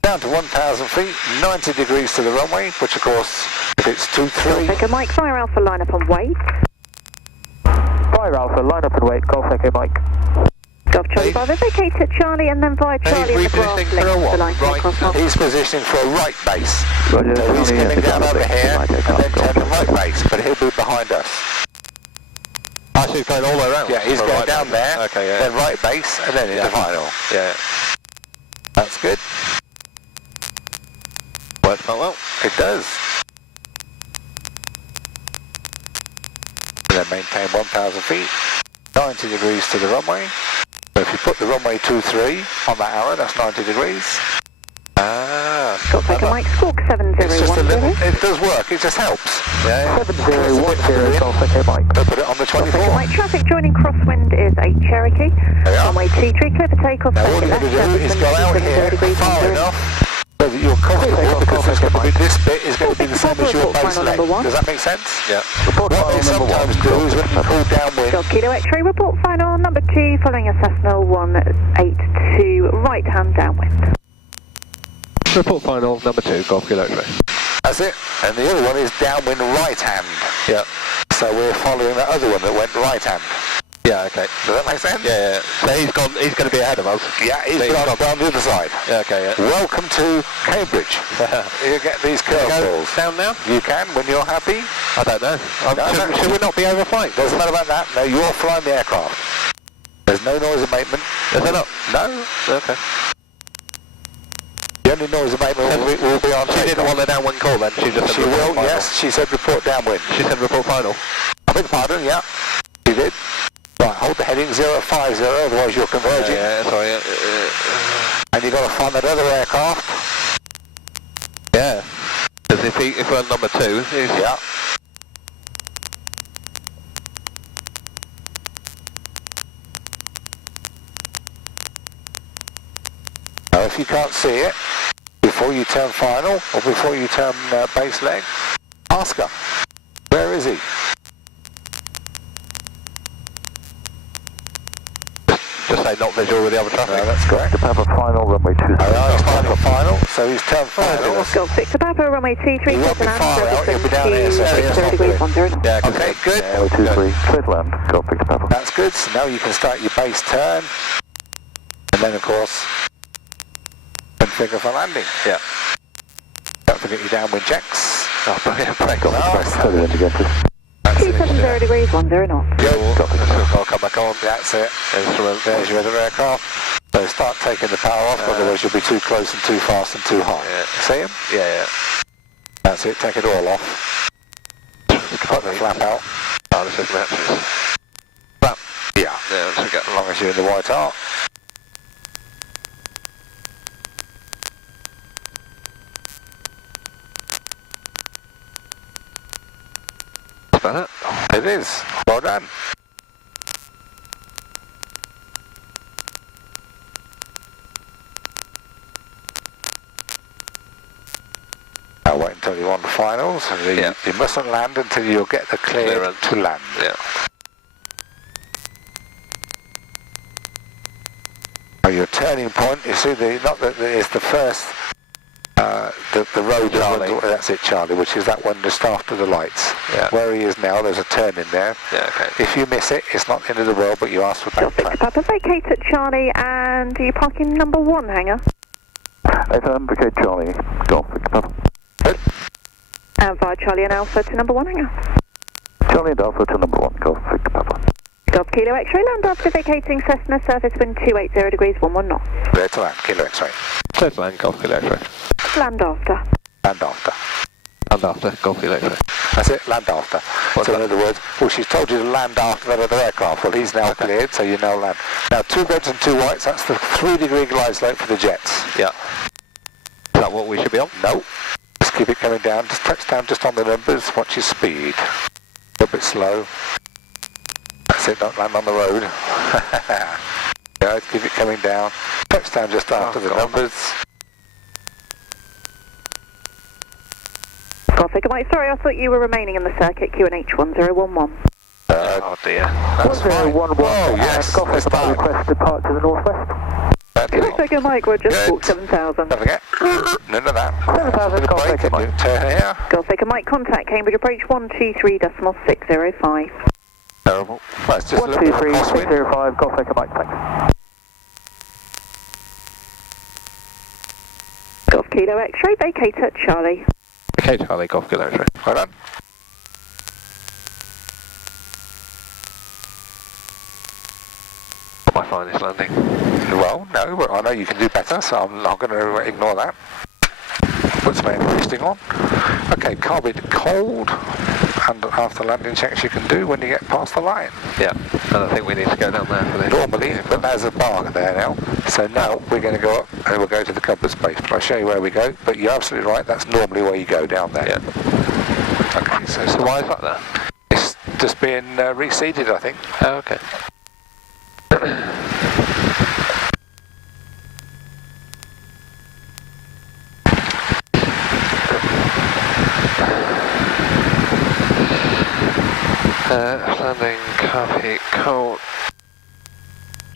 down to 1,000 feet, 90 degrees to the runway, which of course, if it's 2-3... Golf Echo Mike, fire Alpha, line up and wait. Fire Alpha, line up and wait, Golf Echo Mike. Golf Charlie Bravo, vacate at Charlie and then via Charlie and the grass link the line Right. He's positioning for a right base. Roger, So he's coming down over here and then turning right base, but he'll be behind us. Oh, so he's going all the way around? Yeah, he's going right down base. there, Okay, yeah. then right base, and then into final. Yeah. That's good. Works quite well. It does. And then maintain 1,000 feet, 90 degrees to the runway. So if you put the runway 23 on that arrow, that's 90 degrees. Golf Echo Mike, Squawk 7010. It's just a little, it does work, it just helps. Yeah. 7010, Golf Echo Mike. So put it on the 24. Golf Mike, traffic joining Crosswind is a Cherokee. There we are. Runway 23, clear for takeoff. Now all you've got to do is go out here far enough so that you're comfortable, because it's going to be, this bit is going to be the same as your base leg. Does that make sense? Yeah. What they sometimes do is when you call downwind... Golf Kilo X-ray, report final number 2, following a Cessna 182, right-hand downwind. Report final number 2, Golf Kilo X-ray. That's it. And the other one is downwind right hand. Yeah. So we're following that other one that went right hand. Yeah, okay. Does that make sense? Yeah, yeah. So he's going to be ahead of us. Yeah, he's gone down the other side. Yeah, okay, yeah. Welcome to Cambridge. You get these curveballs. Down now? You can when you're happy. I don't know. Should we not be overflying? Doesn't matter about that. No, you're flying the aircraft. There's no noise abatement. Is there not? No. Okay. The only noise abatement will be on She didn't want a downwind call then? She just said She will, final. yes. She said report downwind. She said report final. I beg your pardon, yeah. She did. Right, hold the heading 050, otherwise you're converging. Yeah, sorry. And you've got to find that other aircraft. Yeah. Because if we're on number 2, Yeah. Now if you can't see it, before you turn final, or before you turn base leg, ask her, where is he? just say not visual with the other traffic. No, that's correct. To Papa final, runway 23. He's starting for final, so he's turned final. Golf Victor Papa, runway 23, You won't be land, far out, you'll be down here, so service it's 0 degrees, 10. Yeah, Okay, good. Yeah, 23, clear to land, Golf Victor Papa. That's good. So now you can start your base turn, and then of course, configure for landing. Yeah. Don't forget your downwind checks. Oh, yeah, break off. Steady wind again, please. 270 degrees, 10 knots. Good. I'll come back on. That's it. There's your other aircraft. So start taking the power off, otherwise you'll be too close and too fast and too high. Yeah. See him? Yeah. That's it. Take it all off. Put the flap out. Oh, this is matches. Flap. Yeah. Yeah, let's get As long as you're in the white arc. Is that it? It is. Well done. Now wait until you're on the finals. And you mustn't land until you get the clear to land. Yeah. Now your turning point, you see, not that it's the first, the road, Charlie. that's it, Charlie, which is that one just after the lights. Yeah. Where he is now, there's a turn in there. Yeah, okay. If you miss it, it's not the end of the world, but you ask for Golf back Victor track. Papa, vacate at Charlie, and are you parking number 1 hangar? FM, vacate Charlie, Golf Victor Papa. And via Charlie and Alpha to number 1 hangar. Charlie and Alpha to number 1, Golf Victor Papa. Golf Kilo X-ray, land after vacating Cessna, surface wind 280 degrees, 11 knots. Clear to land, Kilo X-ray. Clear to land, Golf Kilo X-ray. Land after. Land after. And after, Golf Kilo X-ray. That's it, land after. So in other words, well, she's told you to land after that other aircraft. Well, he's now cleared, so you now land. Now, 2 reds and 2 whites, that's the 3-degree glide slope for the jets. Yeah. Is that what we should be on? No. Just keep it coming down. Just touch down just on the numbers. Watch your speed. A little bit slow. That's it, don't land on the road. Yeah, keep it coming down. Touch down just after the numbers. Golf Victor Mike, sorry, I thought you were remaining in the circuit, QNH 1011. Oh dear. That's fine. 1011, Oh, yes. Golf Let's Victor Papa, start. request depart to the northwest. Golf Victor Mike, we're just Good. walk 7000. Don't forget. None of that. 7,000, Golf Break Victor and you Mike. turn here. Golf Victor Mike, contact Cambridge approach 123.605. Terrible. Well, it's just a little bit of 123, crosswind. 605, Golf Victor Mike, thanks. Golf Kilo X-ray, vacate at Charlie. Okay, Charlie, Golf Kilo X-ray. Well done. My finest landing. Well, no, but I know you can do better, so I'm not going to ignore that. Put some air conditioning on. Okay, carbon cold, and after landing checks you can do when you get past the line. Yeah. And I think we need to go down there for this. Normally, but there's a bar there now. So now we're going to go up and we'll go to the compass base. But I'll show you where we go. But you're absolutely right, that's normally where you go down there. Yeah. Okay, so Why is that there? it's just being reseeded, I think. Oh, okay. Landing, copy, Cort.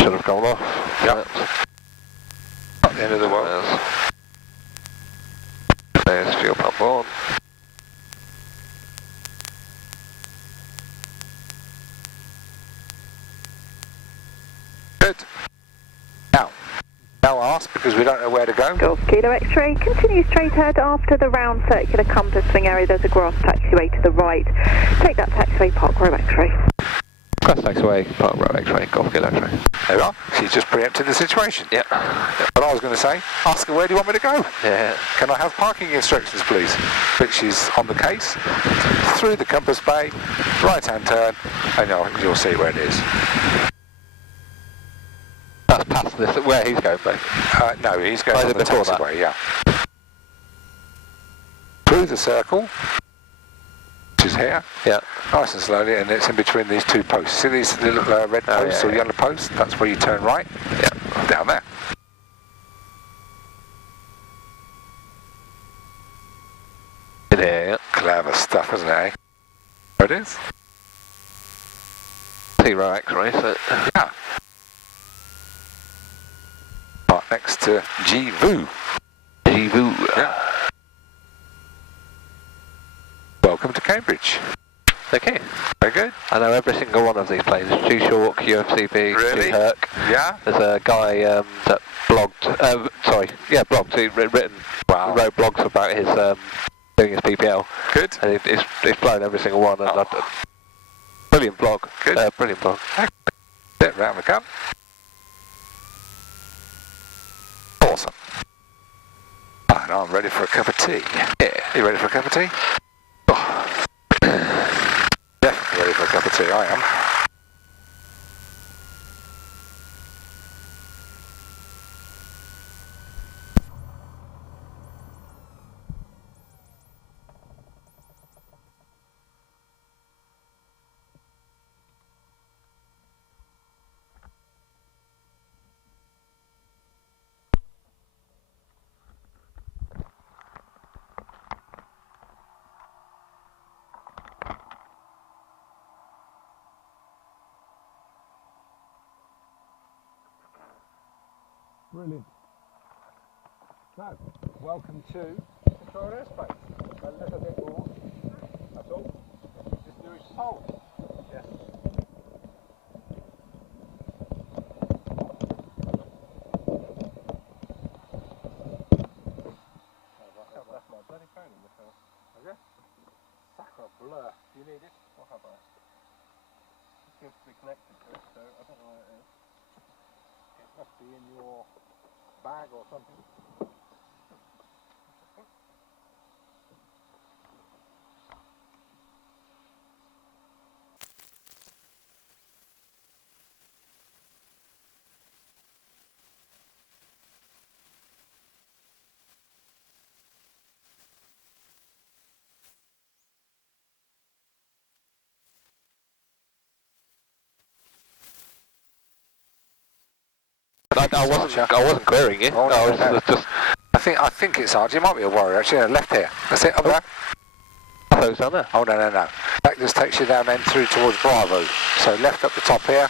Should have gone off. Yep. Not the end of the world. There's fuel pump on. Good. Now ask, because we don't know where to go. Golf Kilo X-ray, continue straight ahead after the round circular compass swing area. There's a grass taxiway to the right. Take that taxiway, Park Row X-ray. Cross taxiway, Park Row X-ray, Golf Kilo X-ray. There we are. She's just preempted the situation. Yeah. But I was going to say, ask her, where do you want me to go? Yeah. Can I have parking instructions, please? But she's on the case, through the compass bay, right-hand turn, and you'll see where it is. past this, where he's going, though? No, he's going Oh, on the before that? taxiway, yeah. Through the circle, which is here. Yeah. Nice and slowly, and it's in between these two posts. See these little red posts or yellow posts? That's where you turn right. Yeah. Down there. In here, yeah. Clever stuff, isn't it, eh? There it is. Zero X-ray, so... Yeah. Right next to G-VOO. G-VOO. Yeah. Welcome to Cambridge. Okay. Very good. I know every single one of these planes. G-BOKX, UFCB, Really? G-BOKX. Yeah? There's a guy that blogged. He's written, wrote blogs about his doing his PPL. Good. And he's flown every single one. And brilliant blog. Good. Brilliant blog. Sit round the gun. Awesome. And I'm ready for a cup of tea. Yeah. You ready for a cup of tea? Oh. Definitely ready for a cup of tea, I am. Brilliant. So, welcome to Victoria Airspace. A little bit more, that's all. Just do is hold. Yes. I've left my bloody phone in the car. Okay? Sacre bleu. Do you need it? What have I? It seems to be connected to it, so I don't know where it is. It must be in your bag or something. I wasn't querying it. Oh, no, I was just. I think it's ours. It might be a Warrior actually. No, left here. That's it. Over there. I thought it was down there. Oh no. That just takes you down then through towards Bravo. So left up the top here.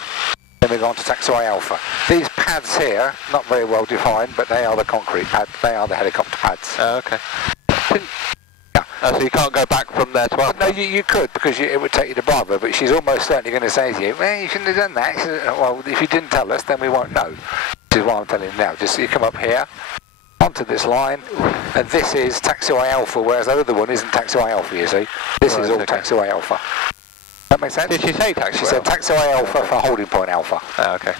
Then we go on to taxiway Alpha. These pads here, not very well defined, but they are the concrete pads. They are the helicopter pads. Oh, okay. Yeah. So you can't go back from there to Alpha? No, you could, because it would take you to Bravo, but she's almost certainly going to say to you, well, you shouldn't have done that. Well, if you didn't tell us, then we won't know. Which is why I'm telling you now. Just you come up here, onto this line, and this is taxiway Alpha, whereas the other one isn't taxiway Alpha, you see. This is all taxiway Alpha. That makes sense? Did she say taxiway? She said taxiway Alpha for holding point Alpha. Oh, okay.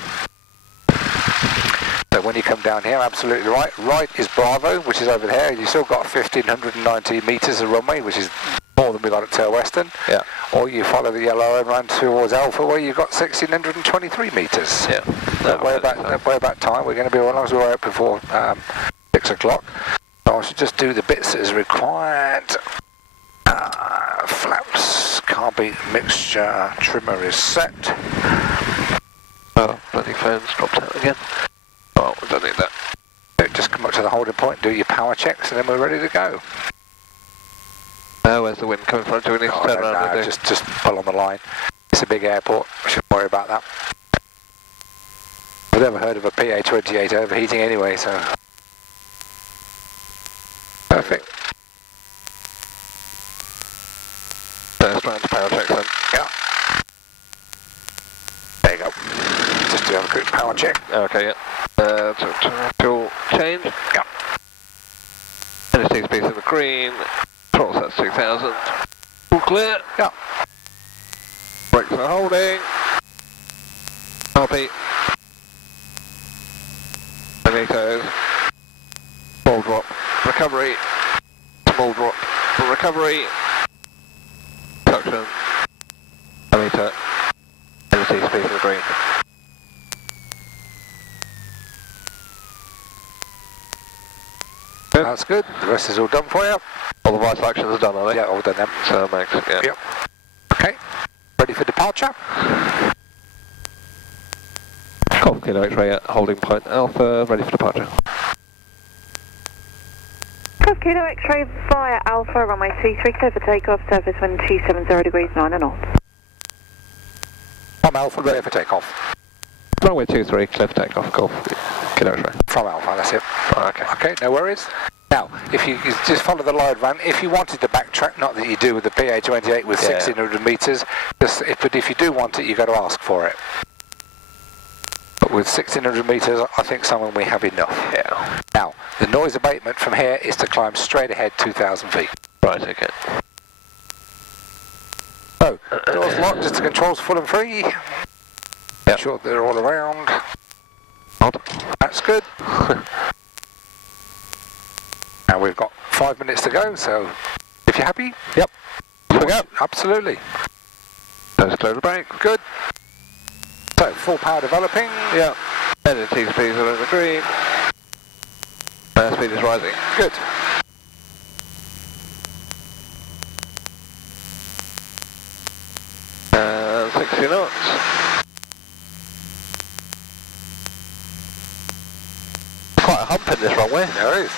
So when you come down here, absolutely right. Right is Bravo, which is over there. You've still got 1,590 metres of runway, which is more than we got at Turweston. Yeah. Or you follow the yellow and run towards Alpha, where you've got 1,623 metres. Yeah. Way about time. We're going to be, as long as we're out before 6 o'clock. So I should just do the bits that is required. Flaps, carbide mixture, trimmer is set. Oh, bloody phone's dropped out again. Oh, we don't need that. Just come up to the holding point, do your power checks, and then we're ready to go. Where's the wind coming from? Do we need to turn around? No, just pull on the line. It's a big airport, we shouldn't worry about that. I've never heard of a PA-28 overheating anyway, so... Perfect. First round of power checks then. Yeah. There you go. Just do have a quick power check. Okay, yeah. Fuel change. Yeah. NST speeds in the green. Throttle sets 2000. All clear. Yeah. Brakes are holding. RP. Magnetos. Small drop. Recovery. Small drop. Recovery. Suction. Ammeter. NST speeds in the green. good. That's good. The rest is all done for you. All the vital actions are done, are they? Yeah, all done then. So, Max, yeah. Yep. Okay. Ready for departure? Golf Kilo X-ray at holding point Alpha, ready for departure. Golf Kilo X-ray via Alpha, runway 23, clear for takeoff, surface wind 270 degrees, 9 knots. From Alpha, ready for takeoff. Runway 23, clear for takeoff, Golf Kilo X-ray. From Alpha, that's it. Okay. Okay, no worries. Now, if you just follow the line run, if you wanted to backtrack, not that you do with the PA28 with 1600 metres, but if you do want it, you've got to ask for it. But with 1600 metres, I think someone we have enough. Yeah. Now, the noise abatement from here is to climb straight ahead 2,000 feet. Right, okay. So, doors locked, just the controls full and free. Yep. Make sure they're all around. Odd. That's good. And we've got 5 minutes to go, so if you're happy, Yep. Off we go. Absolutely. Let's close the brake. Good. So, full power developing. Yeah. Engine T speeds are in the green. Speed is rising. Good. And 60 knots. Quite a hump in this runway. There is.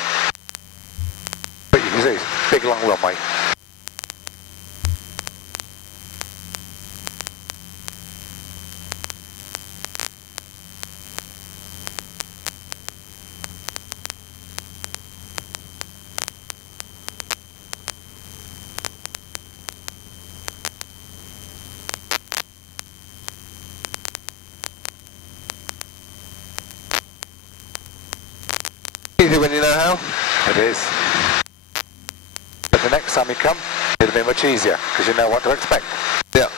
But you can see it's a big long runway. Easy when you know how. It is. But the next time you come, it'll be much easier, because you know what to expect. Yeah.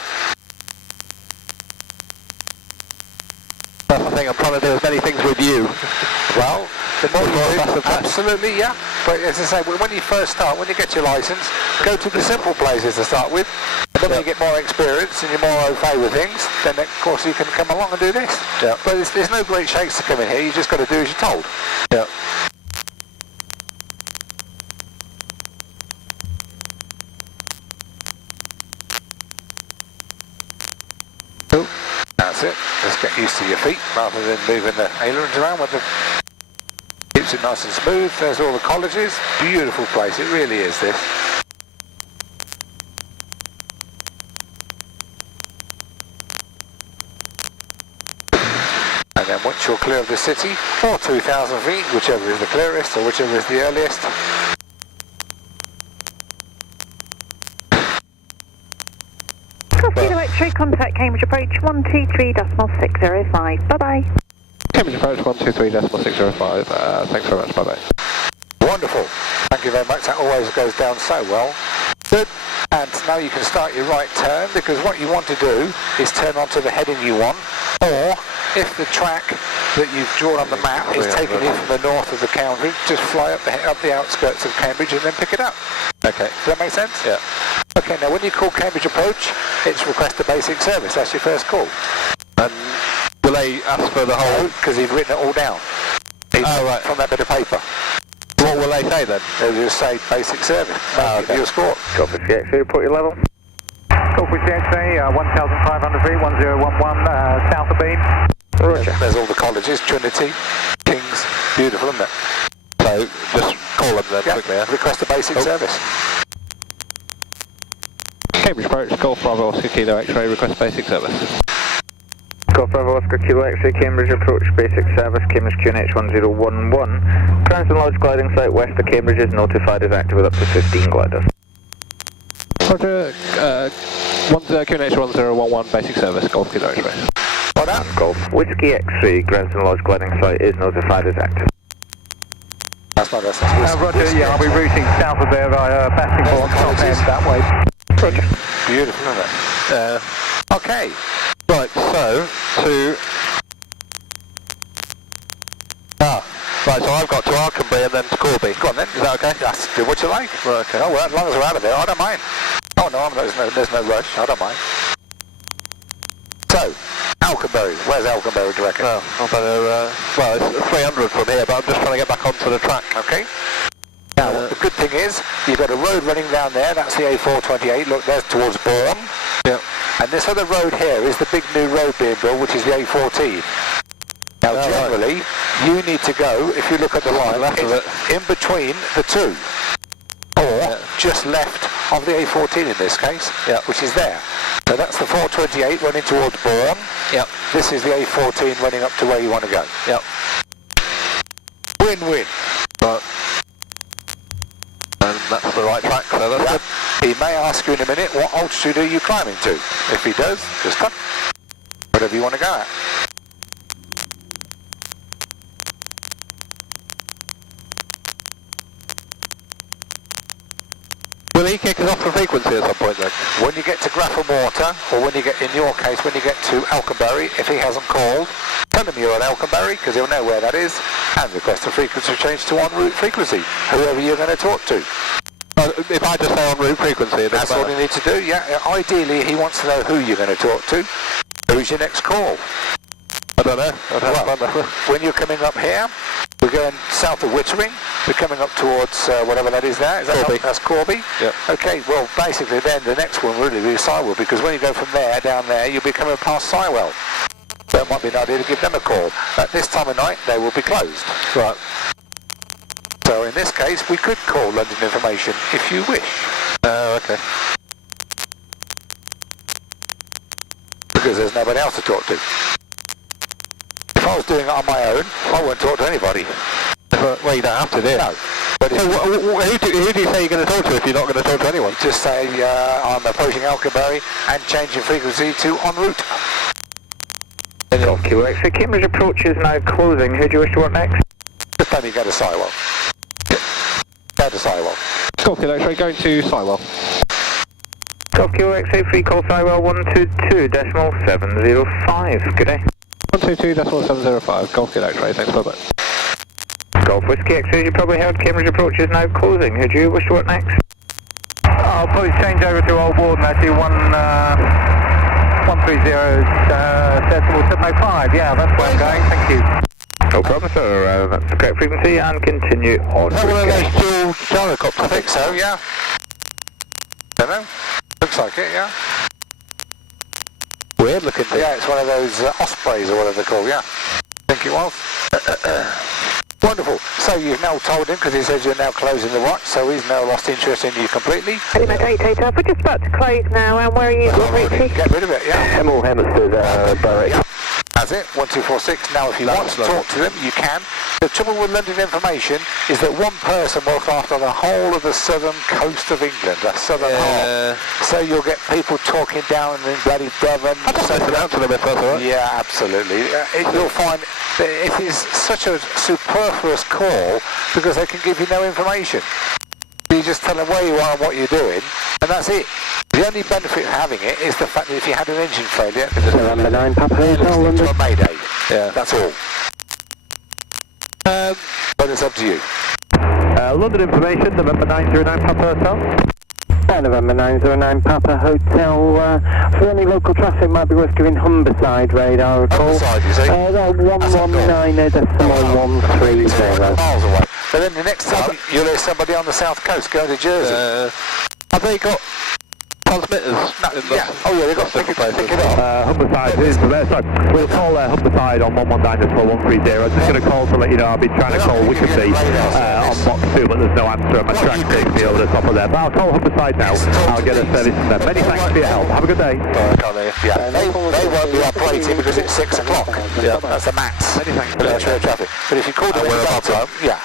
That's the thing, I'm trying to do as many things with you. Well, the more you That's do, the best. absolutely, yeah. But as I say, when you first start, when you get your licence, go to the simple places to start with. And then when you get more experience and you're more okay with things, then of course you can come along and do this. Yeah. But there's no great shakes to come in here, you just got to do as you're told. Yeah. Cool. That's it. Just get used to your feet rather than moving the ailerons around with the... Keeps it nice and smooth. There's all the colleges. Beautiful place. It really is, this. And then once you're clear of the city, or 2,000 feet, whichever is the clearest or whichever is the earliest, Golf Kilo X-ray, contact Cambridge approach 123.605. Bye-bye. Cambridge approach 123.605. Thanks very much, bye-bye. wonderful. Thank you very much. That always goes down so well. Good. And now you can start your right turn, because what you want to do is turn onto the heading you want, or if the track that you've drawn on the map is taking you from the north of the county, just fly up the outskirts of Cambridge and then pick it up. Okay. Does that make sense? Yeah. Okay, now when you call Cambridge Approach, it's request a basic service. That's your first call. And will they ask for the whole... Because he's written it all down. Oh, right. From that bit of paper. What will they say then? They'll just say basic service. Oh, okay. Your score. Copy X-ray, report your level. Copy X-ray, 1,500 feet, 1011, south of beam. Roger. There's all the colleges, Trinity, King's, beautiful, isn't it? So, just call them then quickly, yeah? Request a basic service. Cambridge Approach, Golf Bravo Oscar Kilo X-ray, request basic service. Golf Bravo Oscar Kilo X-ray, Cambridge Approach, basic service, Cambridge QNH 1011. Cranston Lodge gliding site west of Cambridge is notified as active with up to 15 gliders. Roger, QNH 1011, basic service, Golf Kilo X-ray. Well done. Golf Whiskey X-ray, Cranston Lodge gliding site is notified as active. That's not us. Roger, yeah, I'll be routing south of there via Bassingbourne, colleges. that way. Roger. Beautiful, isn't it? Okay. Right, so, right, so I've got to Arkenbury and then to Corby. Go on then. Is that okay? Yes, do what you like. Right, okay. Oh, well, as long as we're out of there, I don't mind. Oh no, there's no rush, I don't mind. So, Alkenbury, where's Alkenbury, do you reckon? Well, I better, well, it's 300 from here, but I'm just trying to get back onto the track. Okay. Now, the good thing is, you've got a road running down there, that's the A428, look, there's towards Bourne. Yep. And this other road here is the big new road being built, which is the A14. Now, generally, you need to go, if you look at the line, in between the two, or just left of the A14 in this case, which is there. So that's the 428 running towards Bourne. Yep. This is the A14 running up to where you want to go. Yep. Win-win. Right. And that's the right track, so that's good. He may ask you in a minute, what altitude are you climbing to? If he does, just come. Whatever you want to go at. Will he kick us off the frequency at some point then? When you get to Grafham Water, or when you get, in your case, when you get to Alconbury, if he hasn't called, tell him you're at Alconbury, because he'll know where that is, and request a frequency change to en route frequency, whoever you're going to talk to. If I just say en route frequency, that's all you need to do, yeah. Ideally, he wants to know who you're going to talk to. Who's your next call? I don't know. When you're coming up here, we're going south of Wittering. We're coming up towards whatever that is there. Is that Corby. That's Corby? Yeah. Okay, well, basically then the next one will really be Sywell, because when you go from there down there, you'll be coming past Sywell. So it might be an idea to give them a call. At this time of night, they will be closed. Right. So in this case, we could call London Information if you wish. Okay. Because there's nobody else to talk to. If I was doing it on my own, I wouldn't talk to anybody. Well, you don't have to, do you? No. But so who do you say you're going to talk to if you're not going to talk to anyone? Just say I'm approaching Alconbury and changing frequency to en route. Golf Q-BOKX. So Cambridge approach is now closing. Who do you wish to work next? Just let me go to Sywell. Go to Sywell. Golf Q-BOKX, going to Sywell. Golf Q-BOKX, say free call Sywell 122.705. Good day. 122.705. Golf Q-BOKX, thanks for that. Golf Whiskey X-ray, you probably heard Cambridge approach is now closing. Who do you wish to work next? I'll probably change over to Old Warden, actually, 130.705. Yeah, that's where I'm going, thank you. No problem, sir. That's the correct frequency, and continue on. Is that one of those dual gyrocopters? I think so, yeah. Don't know. Looks like it, yeah. Weird looking thing. Yeah, it's one of those Ospreys or whatever they're called, yeah. I think it was. Wonderful. So you've now told him, because he says you're now closing the watch, so he's now lost interest in you completely. We're just about to close now, and where are you reaching? Get rid of it, yeah. Hemel Hempstead, direct. Yeah. That's it, 1246. Now if you want to talk to them, you can. The trouble with London Information is that one person will look after the whole of the southern coast of England, the southern half. So you'll get people talking down in bloody Devon. I'll just listen out to them if that's all right. Yeah, absolutely. You'll find that it is such a superfluous call because they can give you no information. You just tell them where you are and what you're doing, and that's it. The only benefit of having it is the fact that if you had an engine failure, November 9 Papa Hotel, London. To a Mayday. Yeah. That's all. But it's up to you. London Information, November 909 Papa Hotel. November 909 Papa Hotel. For any local traffic, might be worth giving Humberside radar a call. Humberside, you see? 119.130. Miles away. But then the next time you'll hear somebody on the south coast going to Jersey. Have they got transmitters? Yeah. Oh yeah, they've got to pick it up. Humberside is, sorry, we'll call Humberside on 119.130. I'm just going to call to let you know I've been trying to call Wickersea on box 2, but there's no answer, and my track takes me over the top of there. But I'll call Humberside now. I'll get a service from them. Many thanks for your help. Have a good day. Yeah, they won't be operating because it's 6 o'clock. Yeah, that's the max. Many thanks for the traffic. But if you called them at that time, yeah.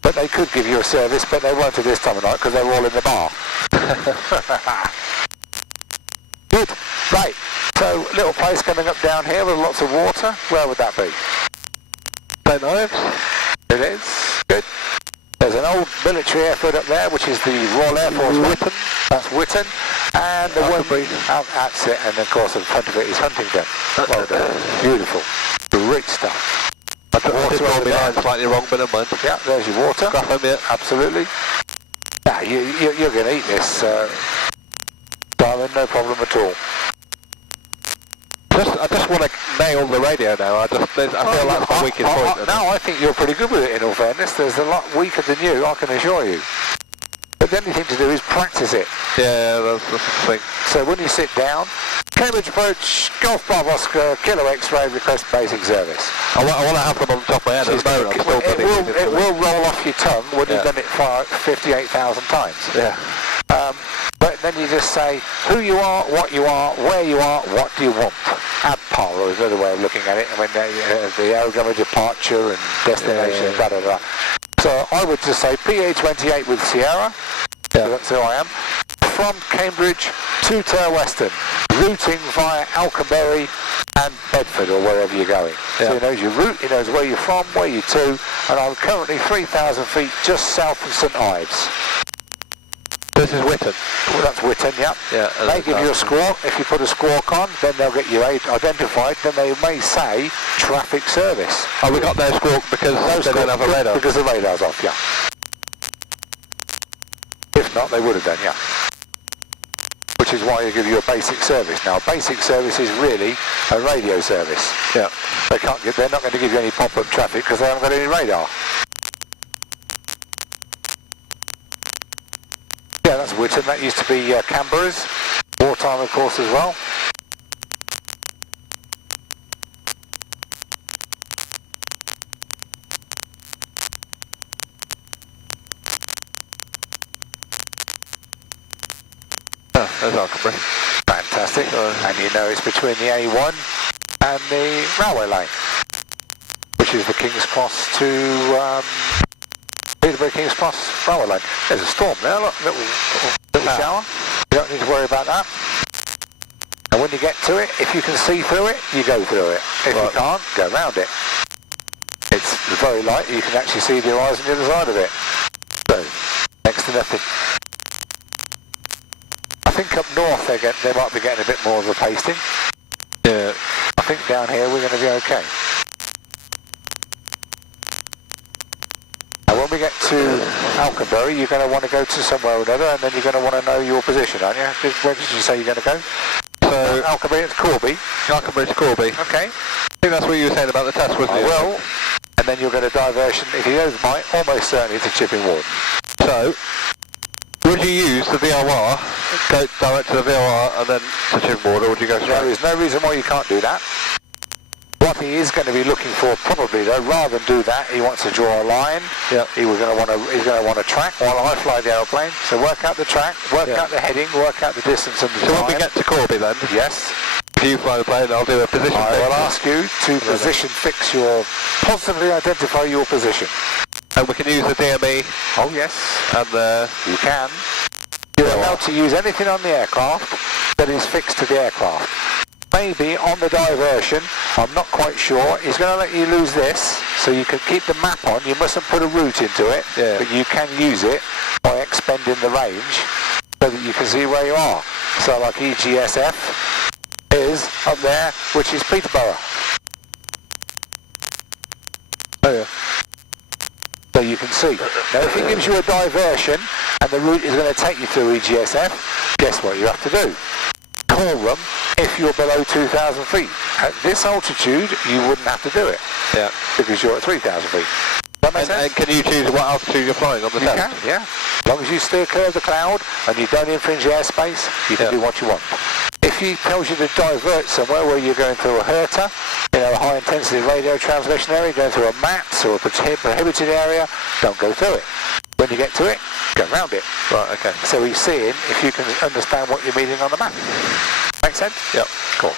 But they could give you a service, but they won't at this time of night because they're all in the bar. Good. Right. So, little place coming up down here with lots of water. Where would that be? St. Ives. It is. Good. There's an old military airfield up there, which is the Royal Air Force Whitton. That's Whitton. And the one that's it. And of course, in front of it is Huntingdon. Well done. Beautiful. Great stuff. I did roll my line slightly wrong, but never mind. Yeah, there's your water. Grafham, yeah. Absolutely. Yeah, you're going to eat this, darling, no problem at all. I just want to nail the radio now. I feel that's my weakest point. No, I think you're pretty good with it, in all fairness. There's a lot weaker than you, I can assure you. But the only thing to do is practice it. Yeah, that's the thing. So when you sit down, Cambridge approach, Golf Bravo Oscar, Kilo X-ray, request basic service. I want to have them on the top of my head at the moment. It will roll off your tongue when you've done it 58,000 times. Yeah. But then you just say who you are, where you are, what do you want. Ad para is another way of looking at it. I mean, the aerodrome departure and destination, da da da. So I would just say PA28 with Sierra. So that's who I am. From Cambridge to Turweston, routing via Alconbury and Bedford or wherever you're going. So he knows your route, he knows where you're from, where you're to, and I'm currently 3,000 feet just south of St Ives. This is Whitton. Well, that's Whitton, yeah. They give you a squawk. If you put a squawk on, then they'll get you identified. Then they may say traffic service. Oh, we got their squawk because they don't have a radar. Because the radar's off, yeah. If not, they would have done, yeah. Which is why they give you a basic service. Now, basic service is really a radio service. Yeah. They're not going to give you any pop-up traffic because they haven't got any radar. Yeah, that's Whitton. That used to be Canberra's. Wartime, of course, as well. There's Alconbury. Fantastic. And you know it's between the A1 and the railway lane, which is the King's Cross to Peterborough King's Cross railway lane. There's a storm there, look, little shower. You don't need to worry about that. And when you get to it, if you can see through it, you go through it. If you can't, go round it. It's very light, you can actually see the horizon the other side of it. So, next to nothing. I think up north they might be getting a bit more of a pasting. Yeah. I think down here we're going to be okay. And when we get to Alconbury, you're going to want to go to somewhere or another, and then you're going to want to know your position, aren't you? Where did you say you're going to go? So Alconbury to Corby. Alconbury to Corby. Okay. I think that's what you were saying about the test, wasn't it? Well, and then you'll get a diversion, if you overbite, almost certainly to Chipping Ward. So, would you use the VOR, go direct to the VOR and then to Chipping Ward, or would you go straight? There is no reason why you can't do that. What he is going to be looking for, probably though, rather than do that, he wants to draw a line. Yeah. He's going to want to track while I fly the aeroplane. So work out the track, work out the heading, work out the distance and the time. So when we get to Corby then, yes, if you fly the plane, I'll do a position fix. I will ask you to position fix positively identify your position. And we can use the DME. Oh yes. And you can. You're allowed to use anything on the aircraft that is fixed to the aircraft. Maybe on the diversion, I'm not quite sure, he's going to let you lose this, so you can keep the map on. You mustn't put a route into it, but you can use it by expending the range so that you can see where you are. So like EGSF is up there, which is Peterborough. Oh yeah. So you can see. Now if he gives you a diversion and the route is going to take you through EGSF, guess what you have to do? Call them if you're below 2,000 feet. At this altitude, you wouldn't have to do it. Yeah. Because you're at 3,000 feet. That makes sense? And can you choose what altitude you're flying on the test? You can, yeah. As long as you steer clear of the cloud and you don't infringe airspace, you can do what you want. If he tells you to divert somewhere where you're going through a HERTA, a high intensity radio transmission area, going through a MATS or a prohibited area, don't go through it. When you get to it, go round it. Right, okay. So he's seeing if you can understand what you're meaning on the map. Make sense? Yep. Cool.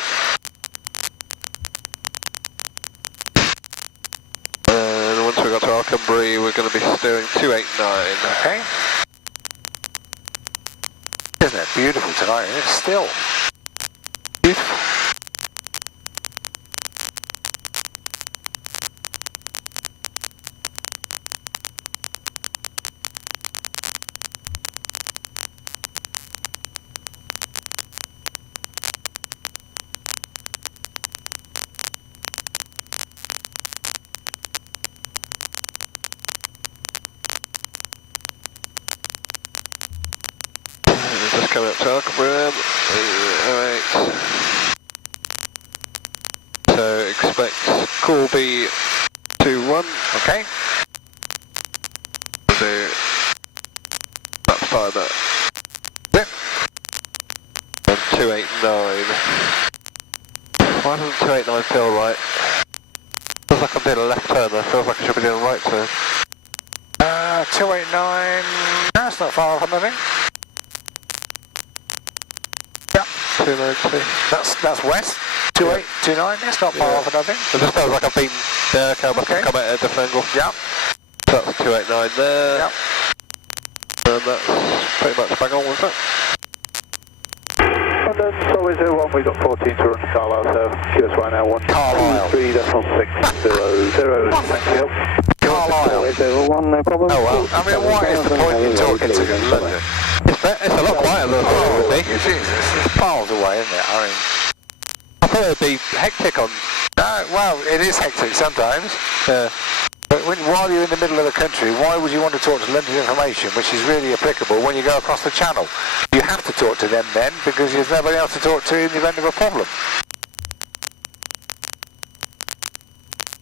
And once we got to Alconbury, we're going to be steering 289. Okay. Isn't it beautiful tonight? Isn't it? Still beautiful. Just coming up to Alconbury. Alright. So Corby 21. Okay. We'll do that time at Yep. and 289. Why doesn't 289 feel right? Feels like I'm doing a left turner, feels like I should be doing a right turn. 289, that's not far off, I think. Yeah. 292. That's west. 2829, that's not far off, I think. It just feels like I've been there, I must have come at a different angle. Yeah. So that's 289 there. Yeah. And that's pretty much bang on with that. Solid 01, we've got 14 to run Carlisle, so QS right now 123.600, thank you. Carlisle. 01, no problem. Oh well, I mean, what is the point in talking to London? It's a lot quieter than I thought it would be. It is, it's miles away, isn't it? I mean, I thought it would be hectic on... well, it is hectic sometimes. But while you're in the middle of the country, why would you want to talk to London Information, which is really applicable when you go across the channel? You have to talk to them then, because there's nobody else to talk to in the event of a problem.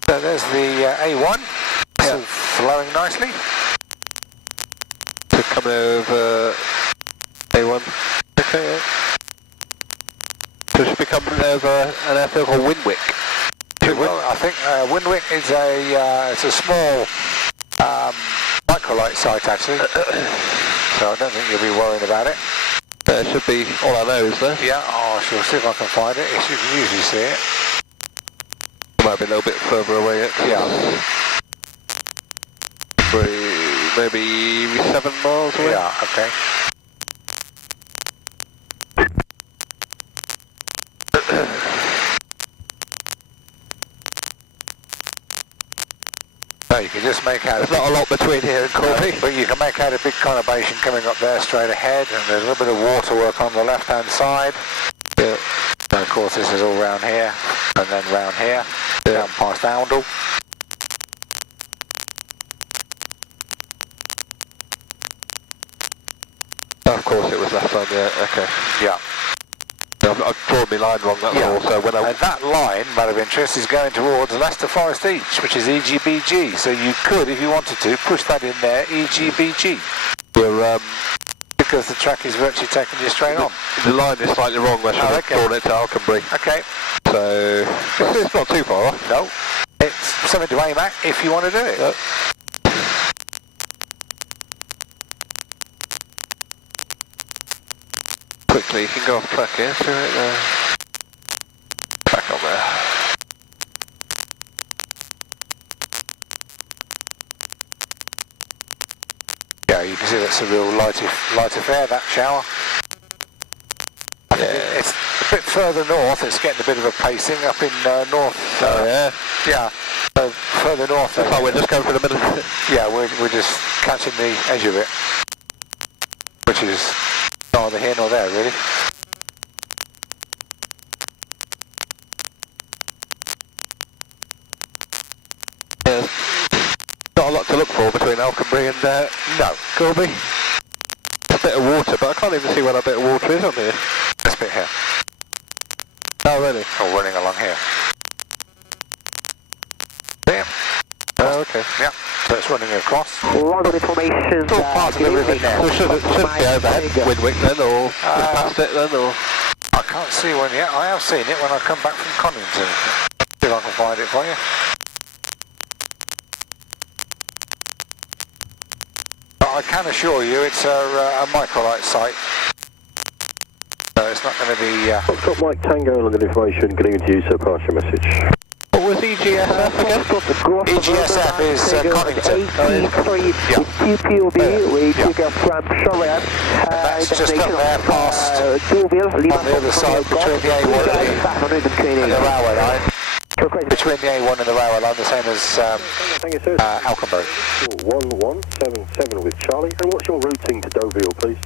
So there's the A1, still flowing nicely. So coming over A1. Okay, yeah. So it should be coming over an airfield called Windwick. Well, I think Windwick is it's a small microlight site actually, so I don't think you'll be worrying about it. It should be all I know, is there? Yeah, I shall see if I can find it. You can usually see it. It might be a little bit further away yet. Yeah. Maybe 7 miles away. Yeah, okay. So you can just make out... There's not a lot between here and Corby. But you can make out a big conurbation coming up there straight ahead, and there's a little bit of waterwork on the left-hand side. Yeah. And of course this is all round here, and then round here, down past Oundle. Of course it was left on, yeah, okay. Yeah. I've drawn my line wrong, that's all, so when And that line, matter of interest, is going towards Leicester Forest East, which is EGBG, so you could, if you wanted to, push that in there, EGBG. We're, because the track is virtually taking you straight on. The line is slightly wrong, I should have drawn it to Alconbury. Okay. So, it's not too far off. No, it's something to aim at if you want to do it. Yep. Quickly, you can go off track here, so right there. Back on there. Yeah, you can see that's a real light affair, that shower. Yeah. It's a bit further north, it's getting a bit of a pacing up in north. Yeah. Yeah, so further north. Oh, we're just going for the middle of it. Yeah, we're just catching the edge of it, which is neither here nor there, really. Yeah, not a lot to look for between Alconbury and No, Corby. A bit of water, but I can't even see where that bit of water is on here. this bit here. Oh, really? Oh, running along here. There. Oh, okay. Yeah, so it's running across. Lot of information. It's all part of the river now. So should be overhead, Windwick then, or past it then, or? I can't see one yet. I have seen it when I come back from Connington. See if I can find it for you. But I can assure you it's a microlight site. So it's not going to be... Got Mike Tango London Information getting into you, so pass your message. What was EGSF again? EGSF is Connington. Yeah. QPOB, we take up from Shoreline. That's just up there past Deauville, on the other side between the A1 and the railway line. Between the A1 and the railway line, the same as Thank you, sir. Alconbury. 1177 with Charlie, and what's your routing to Deauville, please?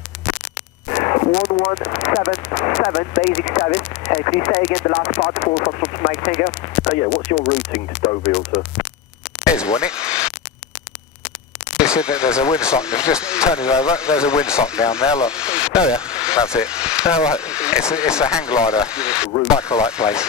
1177, basic service. Could you say again the last part, 4 from Mike Tango? Yeah, what's your routing to Deauville, sir? Here's one. They said that there's a windsock. Just turn it over. There's a windsock down there. Look. Oh yeah. That's it. Oh, right. It's a hang glider, cycle-like place.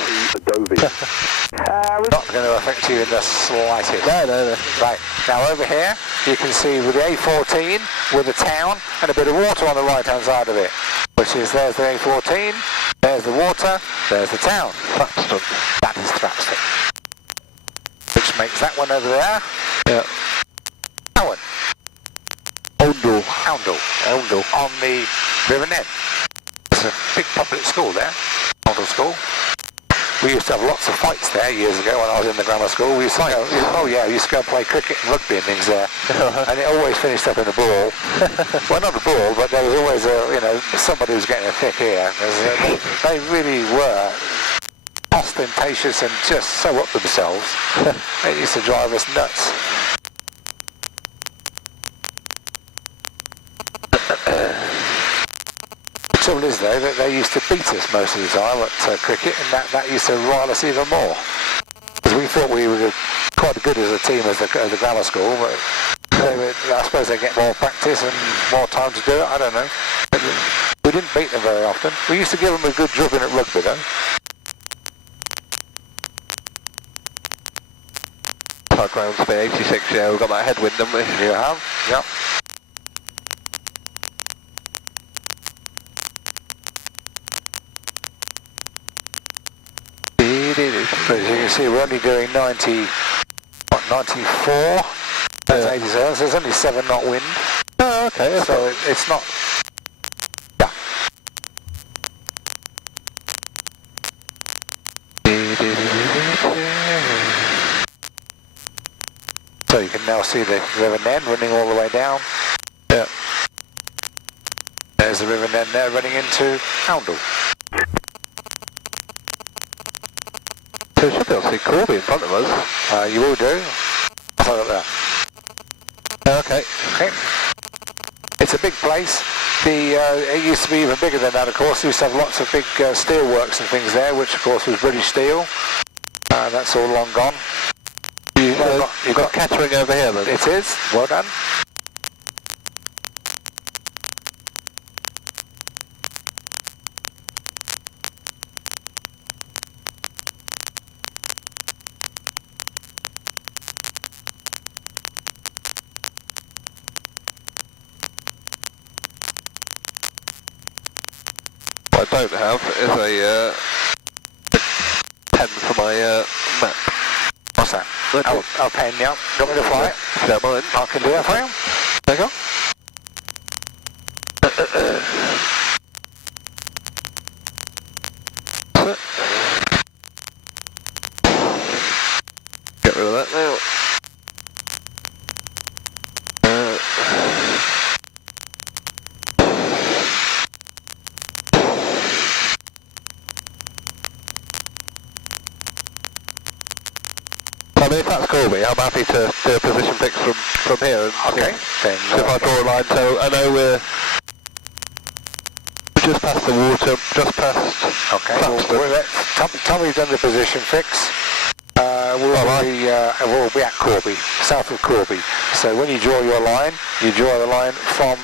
Not going to affect you in the slightest. No. Right, now over here, you can see with the A14, with the town, and a bit of water on the right-hand side of it. Which is, there's the A14, there's the water, there's the town. Thrapston. That is Thrapston. Which makes that one over there. Yeah. That one. Oundle. On the River Ned. There's a big public school there, Oundle School. We used to have lots of fights there years ago when I was in the grammar school. We used to go, we used to go and play cricket and rugby and things there. And it always finished up in a brawl. Well, not a brawl, but there was always somebody who was getting a kick here. They really were ostentatious and just so up themselves. It used to drive us nuts. The trouble is though that they used to beat us most of the time at cricket, and that used to rile us even more. Because we thought we were quite good as a team as the grammar school, but I suppose they get more practice and more time to do it, I don't know. But we didn't beat them very often. We used to give them a good drubbing at rugby though. Park round speed 86, yeah, we've got that headwind, haven't we? You have? Yep. But as you can see, we're only doing 94, that's 87, so there's only 7 knot wind. Oh, okay. So it's not... Yeah. So you can now see the River Nen running all the way down. Yeah. There's the River Nen there running into Oundle. So we should be able to see Corby in front of us. You will do. Hold up there. Okay. It's a big place. It used to be even bigger than that, of course. It used to have lots of big steel works and things there, which of course was British Steel. That's all long gone. You've got catering over here then? It is. Well done. What I don't have is a pen for my map. What's that? I'll pen you up. Do you want me to fly it? If you don't mind. I can do that for you. There you go. Get rid of that now. I mean, if that's Corby, I'm happy to do a position fix from here. And, Okay. Then, so if I draw a line, so I know we're just past the water, just past... Okay, Tommy's done the position fix. We'll be at Corby, south of Corby. So when you draw your line, you draw the line from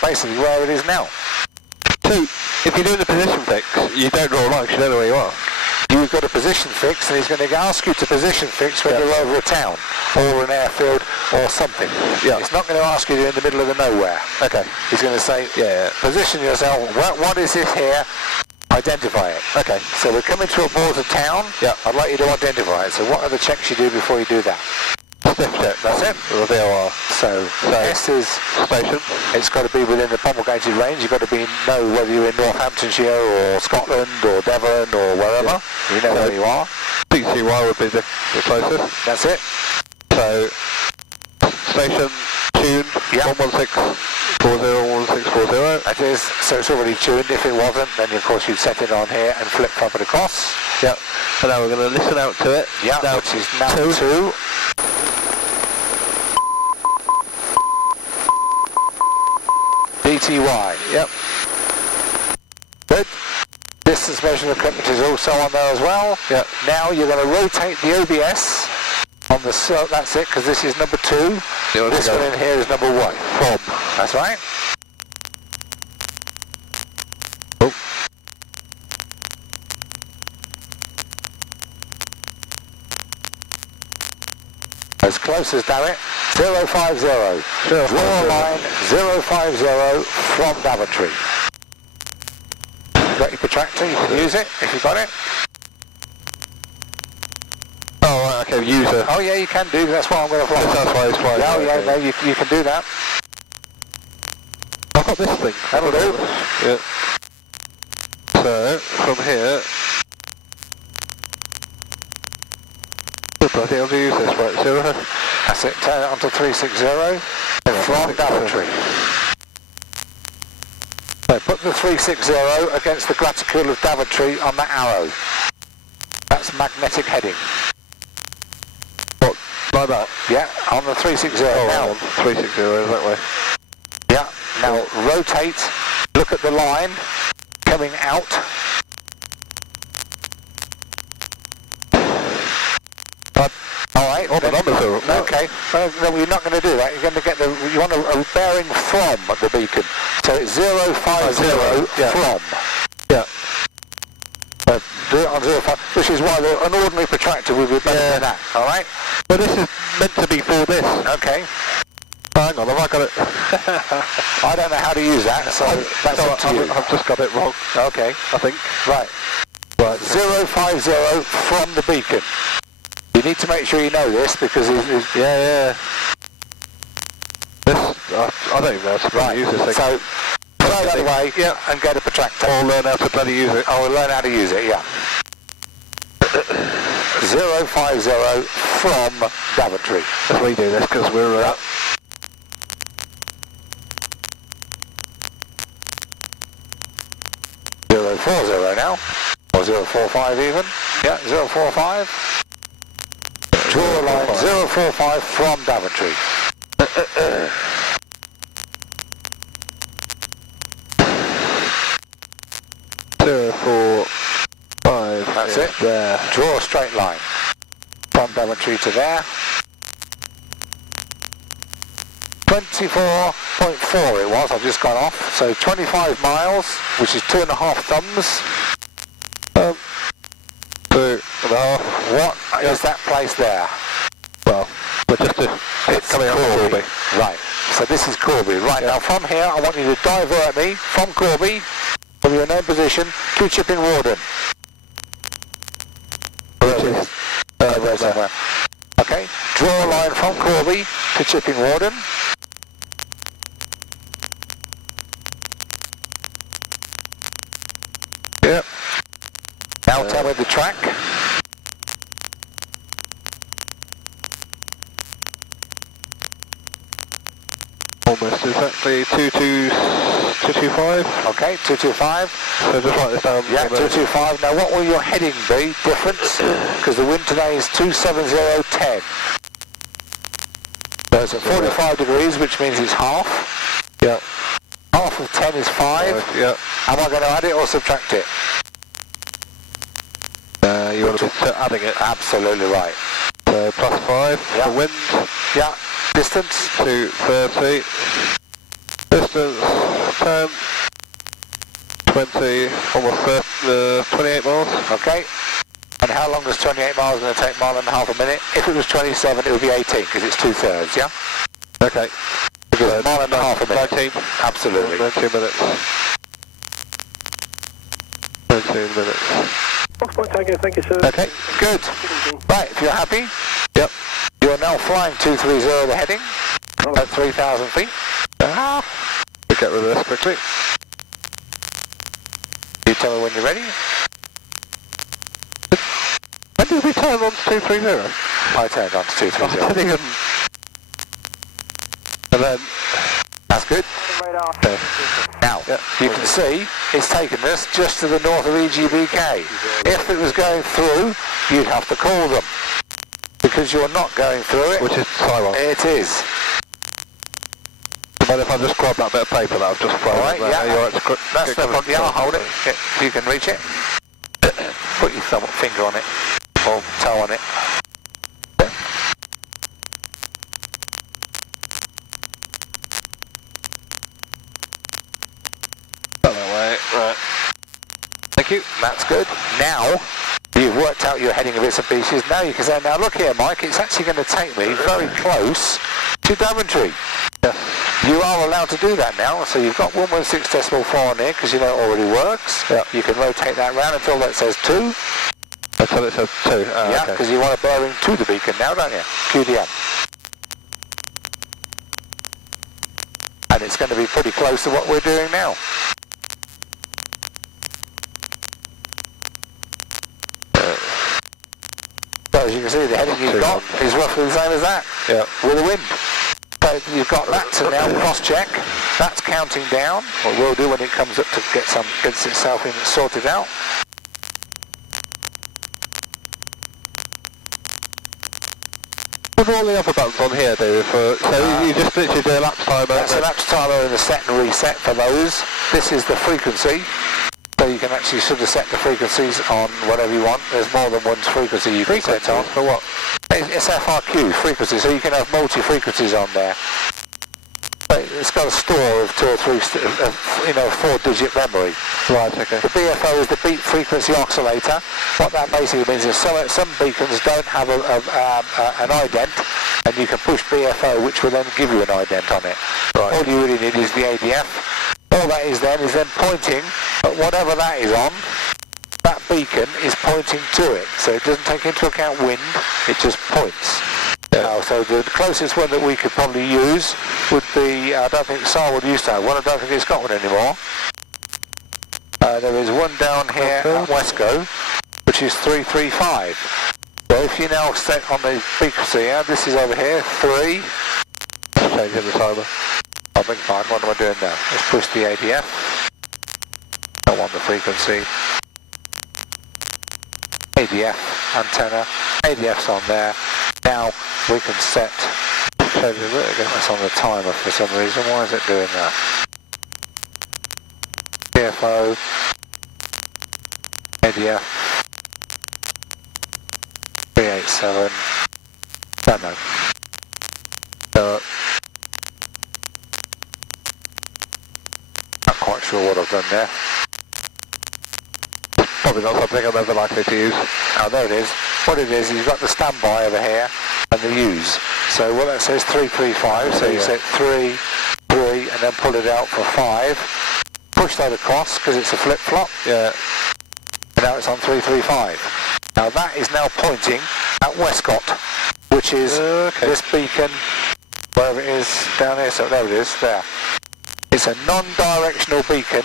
basically where it is now. So, if you're doing the position fix, you don't draw a line because you don't know where you are. You've got a position fix, and he's going to ask you to position fix when you're over a town, or an airfield, or something. Yeah. It's not going to ask you in the middle of the nowhere. Okay. He's going to say, position yourself, what is this here? Identify it. Okay. So we're coming to a border town. Yeah. I'd like you to identify it. So what are the checks you do before you do that? Stiff check. That's it. Or VOR. So S is station. It's got to be within the promulgated range. You've got to know whether you're in Northamptonshire or Scotland or Devon or wherever. You know where you are. PCY would be the closest. That's it. So station tuned. 11640 That is. So it's already tuned. If it wasn't, then of course you'd set it on here and flip flop it across. Yep. And now we're going to listen out to it. Yeah. Now, which is now 2. DTY. Yep. Good. Distance measurement equipment is also on there as well. Yep. Now you're going to rotate the OBS on the that's it, because this is number 2. This one in here is number 1. From. That's right. As close as damn it. 050. Draw line 050 from Daventry. Got your protractor, you can use it if you've got it. Oh, right, okay, user. Oh yeah, you can do, that's what I'm going to fly. That's why it's flying. Yeah, yeah, no, you can do that. I've got this thing. That'll do. Yeah. So, from here... Bloody hell, do you use this, right, 0? That's it, turn it onto 360 from Daventry. So put the 360 against the graticule of Daventry on that arrow. That's magnetic heading. What, like that? Yeah, on the 360 now. 360 that way. Yeah, now rotate, look at the line coming out. Alright, okay. No, you're not going to do that. You're going to get you want a bearing from the beacon. So it's 050 from. Yeah. Do it on 05, which is why an ordinary protractor would be better than that. Alright? But this is meant to be for this. Okay. Oh, hang on, have I got it? I don't know how to use that, so that's up to you. I've just got it wrong. Okay. I think. Right. 050 from the beacon. You need to make sure you know this because yeah. This I don't even know how to use this thing. So throw that away and get a protractor. Or learn how to bloody use it. Oh, learn how to use it, yeah. 050 from Daventry. Let's redo this because we're 040 now. Or 045 even. Yeah, 045. Draw line 045 from Daventry. That's it. There. Draw a straight line from Daventry to there. 24.4 it was, I've just gone off. So 25 miles, which is 2.5 thumbs. 2.5. What is that place there? Well, we're just it's coming out of Corby. Right, so this is Corby. Right, now from here I want you to divert me from Corby, from your known position, to Chipping Warden. There somewhere. Okay, draw a line from Corby to Chipping Warden. Yep. Now tell me the track. Almost exactly 225. Okay, 225. So just write this down. Yeah, 225. Now what will your heading be, difference? Because the wind today is 27010. So it's at 45 degrees, which means it's half. Yeah. Half of 10 is 5. Yeah. Am I going to add it or subtract it? You want to be adding it. Absolutely right. So plus 5 for wind. Yeah. Distance? 230. Distance 10. 20. Almost 28 miles. Okay. And how long is 28 miles going to take? Mile and a half a minute? If it was 27, it would be 18 because it's 2/3, yeah? Okay. Because mile and a half a minute. 19. Absolutely. 19 minutes. 19 minutes. Thank you, sir. Okay, good. Right, if you're happy. Yep. You're now flying 230 the heading at 3,000 feet. We'll get rid of this quickly. You tell me when you're ready. When did we turn on to 230? I turned on to 230. And then... That's good. Okay. Now, you can see it's taken us just to the north of EGBK. If it was going through, you'd have to call them. Because you're not going through it. Which is Taiwan. It is. But if I just grab that bit of paper that I've just thrown Alright, there, yeah. That's no problem. Yeah, I'll hold it. If you can reach it. Put your finger on it. Or toe on it. That way. Right. Thank you. That's good. Now, you've worked out your heading of bits and pieces. Now you can say, now look here, Mike, it's actually going to take me very close to Daventry. Yes. You are allowed to do that now, so you've got 116.4 on here because you know it already works. Yeah. You can rotate that round until that says 2. Until it says 2. Yeah, because you want a bearing to the beacon now, don't you? QDM. And it's going to be pretty close to what we're doing now. So as you can see, the heading you've got is roughly the same as that. Yeah. With a wind. So you've got that to now cross-check. That's counting down. What we'll do when it comes up to gets itself in sorted out. Put all the other buttons on here, David. So you just literally do a lapse timer. That's a lapse timer and a set and reset for those. This is the frequency. So you can actually sort of set the frequencies on whatever you want. There's more than one frequency you can set on. For what? It's FRQ frequency, so you can have multi-frequencies on there. It's got a store of 2 or 3, 4-digit memory. Right, okay. The BFO is the beat frequency oscillator. What that basically means is some beacons don't have an ident, and you can push BFO, which will then give you an ident on it. Right. All you really need is the ADF. All that is then pointing at whatever that is on. That beacon is pointing to it, so it doesn't take into account wind, it just points. Yeah. So the closest one that we could probably use would be, I don't think Sarwood used to have one, I don't think it's got one anymore. There is one down here at Westco, which is 335. So if you now set on the frequency, this is over here, 3. Changing the timer. I beg your pardon, what am I doing now? Let's push the ADF. Don't want the frequency. ADF antenna. ADF's on there. Now we can set. That's on the timer for some reason. Why is it doing that? BFO. ADF. 387. Don't know. Not quite sure what I've done there. Probably not something I'm ever likely to use. Oh, there it is. What it is, you've got the standby over here and the use. So what that says 335, so you set 3, 3, and then pull it out for 5. Push that across because it's a flip-flop. Yeah. And now it's on 335. Now that is now pointing at Westcott, which is this beacon, wherever it is down here. So there it is, there. It's a non-directional beacon.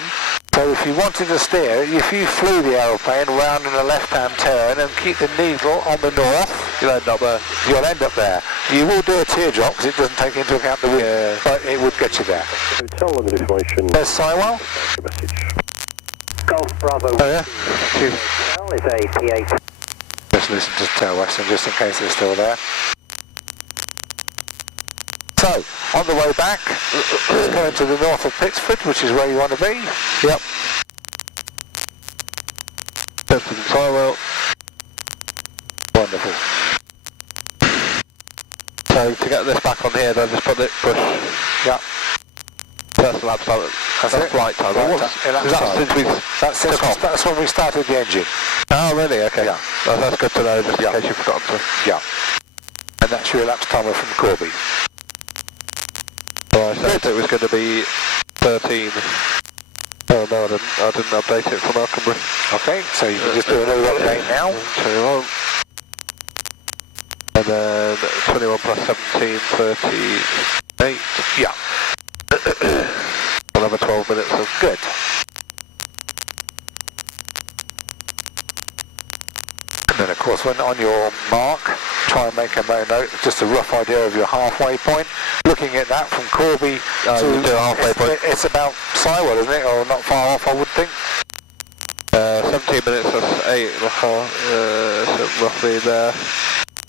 So if you wanted to steer, if you flew the aeroplane round in a left-hand turn and keep the needle on the north, you'll end up there. You'll end up there. You will do a teardrop because it doesn't take into account the wind, but it would get you there. Hotel on the information. There's Sywell. Message. Golf Bravo. Oh yeah. Is ATA. Just listen to Turweston just in case they're still there. So, on the way back, it's going to the north of Pittsford, which is where you want to be. Yep. Pittsford and Sywell. Wonderful. So to get this back on here, then just push. Yep. First lap time. That's flight time. That's when we started the engine. Oh really? Okay. Yeah. That's good to know, just in case you've forgotten to. Yeah. And that's your elapsed timer from Corby. Right, so it was going to be 13. Oh no, I didn't update it from Alconbury. Okay, so you can just do another update now. 21. And then 21 plus 17, 38. Yeah. Another 12 minutes of good. And then of course when on your mark, try and make a note, just a rough idea of your halfway point. Looking at that from Corby to halfway point. It's about Sywell, isn't it? Or not far off, I would think. 17 minutes, that's 8.5, so roughly there.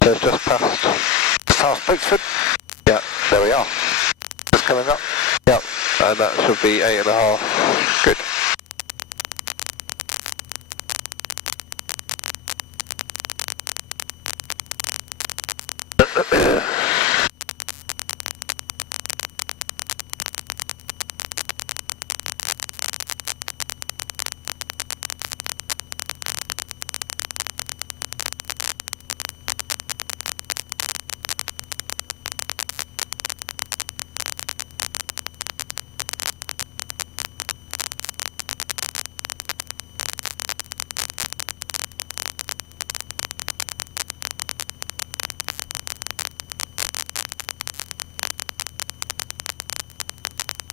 So it's just past Pittsford? Yeah. There we are. Just coming up? Yep. And that should be 8.5. Good.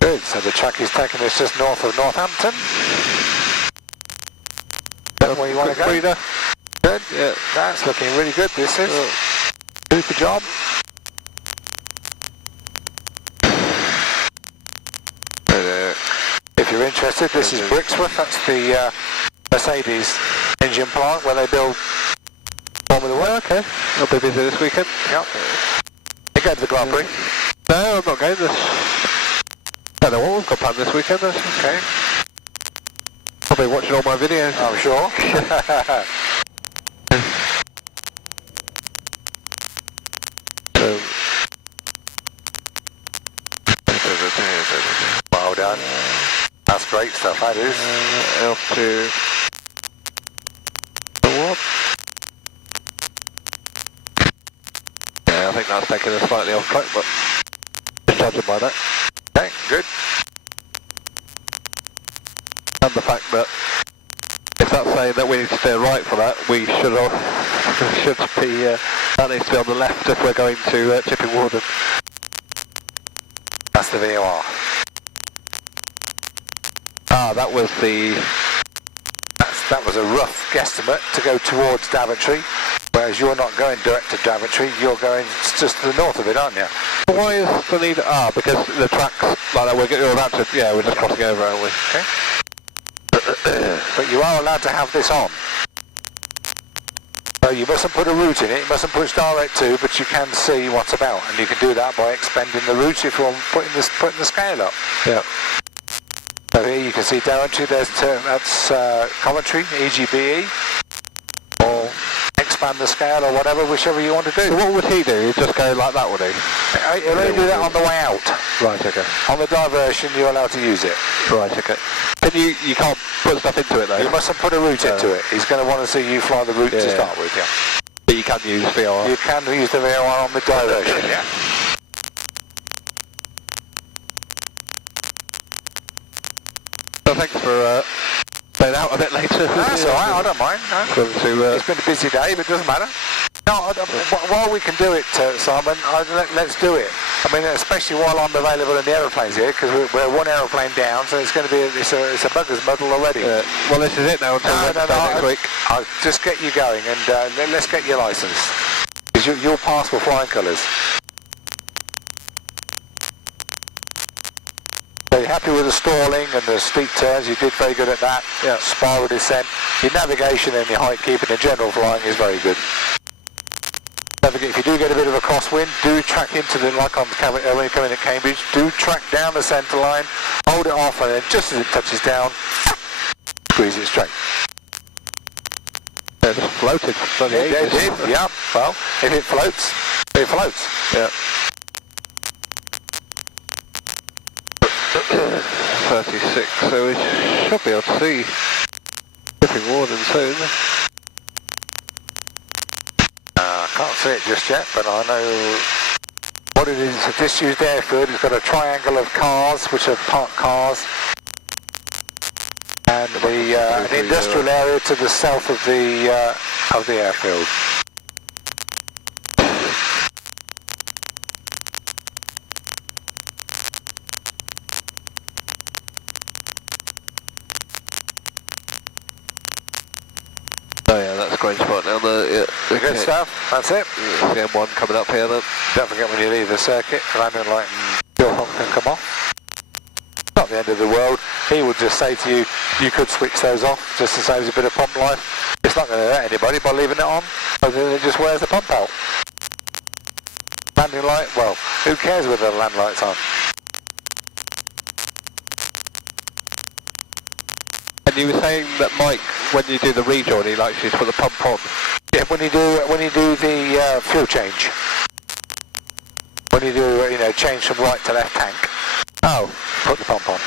Good, so the track is taking us just north of Northampton. That's where you want to go? Breather. Good, Yeah. that's looking really good, this is. Super job. If you're interested, this is Brixworth, that's the Mercedes engine plant where they build Formula 1. Okay, I'll be busy this weekend. Yep. You go to the Grand Prix? No, I'm not going this. I don't know what we've got planned this weekend. Okay. I'll be watching all my videos. I'm sure. Well done. That's great stuff, that is. L2. What? Yeah, I think that's taking us slightly off track, but just judging by that. Okay, good. And the fact that if that's saying that we need to steer right for that, we should be, that needs to be on the left if we're going to Chipping Warden. That's the VOR. Ah, that was the... That was a rough guesstimate to go towards Daventry, whereas you're not going direct to Daventry, you're going just to the north of it, aren't you? Why is the need... Ah, because the track's like that, we're about to... Yeah, we're just crossing over, aren't we? Okay. But you are allowed to have this on. So you mustn't put a route in it, you mustn't push direct to, but you can see what's about, and you can do that by expanding the route if you're putting the scale up. Yeah. So here you can see Daventry, that's Coventry, EGBE, or expand the scale or whatever, whichever you want to do. So what would he do? He'd just go like that, would he? He'll only do that on the way out. Right, okay. On the diversion, you're allowed to use it. Right, okay. Can you can't put stuff into it, though? You mustn't put a route into it. He's going to want to see you fly the route to start with, yeah. But you can use VOR? You can use the VOR on the diversion, yeah. So thanks for staying out a bit later. That's alright, I don't mind. No. It's been a busy day, but it doesn't matter. No, while we can do it, Simon, let's do it. I mean, especially while I'm available in the aeroplanes here, because we're one aeroplane down, so it's going to be it's a bugger's muddle already. Well, this is it now until next week. I'll just get you going, and let's get your licence, because you'll pass with flying colours. So you're happy with the stalling and the steep turns, you did very good at that. Yeah. Spiral descent. Your navigation and your height keeping and general flying is very good. Don't forget, if you do get a bit of a crosswind, do track into the, like on when you come in at Cambridge, do track down the centre line, hold it off, and then just as it touches down, squeeze it straight. Yeah, it just floated for bloody ages. It did, yeah. Well, if it floats, it floats. Yeah. 36, so we should be able to see Chipping Warden soon. I can't see it just yet, but I know what it is. A disused airfield. It's got a triangle of cars, which are parked cars, and the industrial area to the south of the airfield. Oh yeah, that's a great spot now. The Good stuff, that's it. The M1 coming up here then. Don't forget when you leave the circuit, landing light and fuel pump can come off. Not the end of the world. He would just say to you, you could switch those off just to save a bit of pump life. It's not going to hurt anybody by leaving it on, but then it just wears the pump out. Landing light, well, who cares whether the land light's on? And you were saying that Mike, when you do the rejoin, he likes you to put the pump on. Yeah, when you do the fuel change. When you do change from right to left tank. Oh, put the pump on.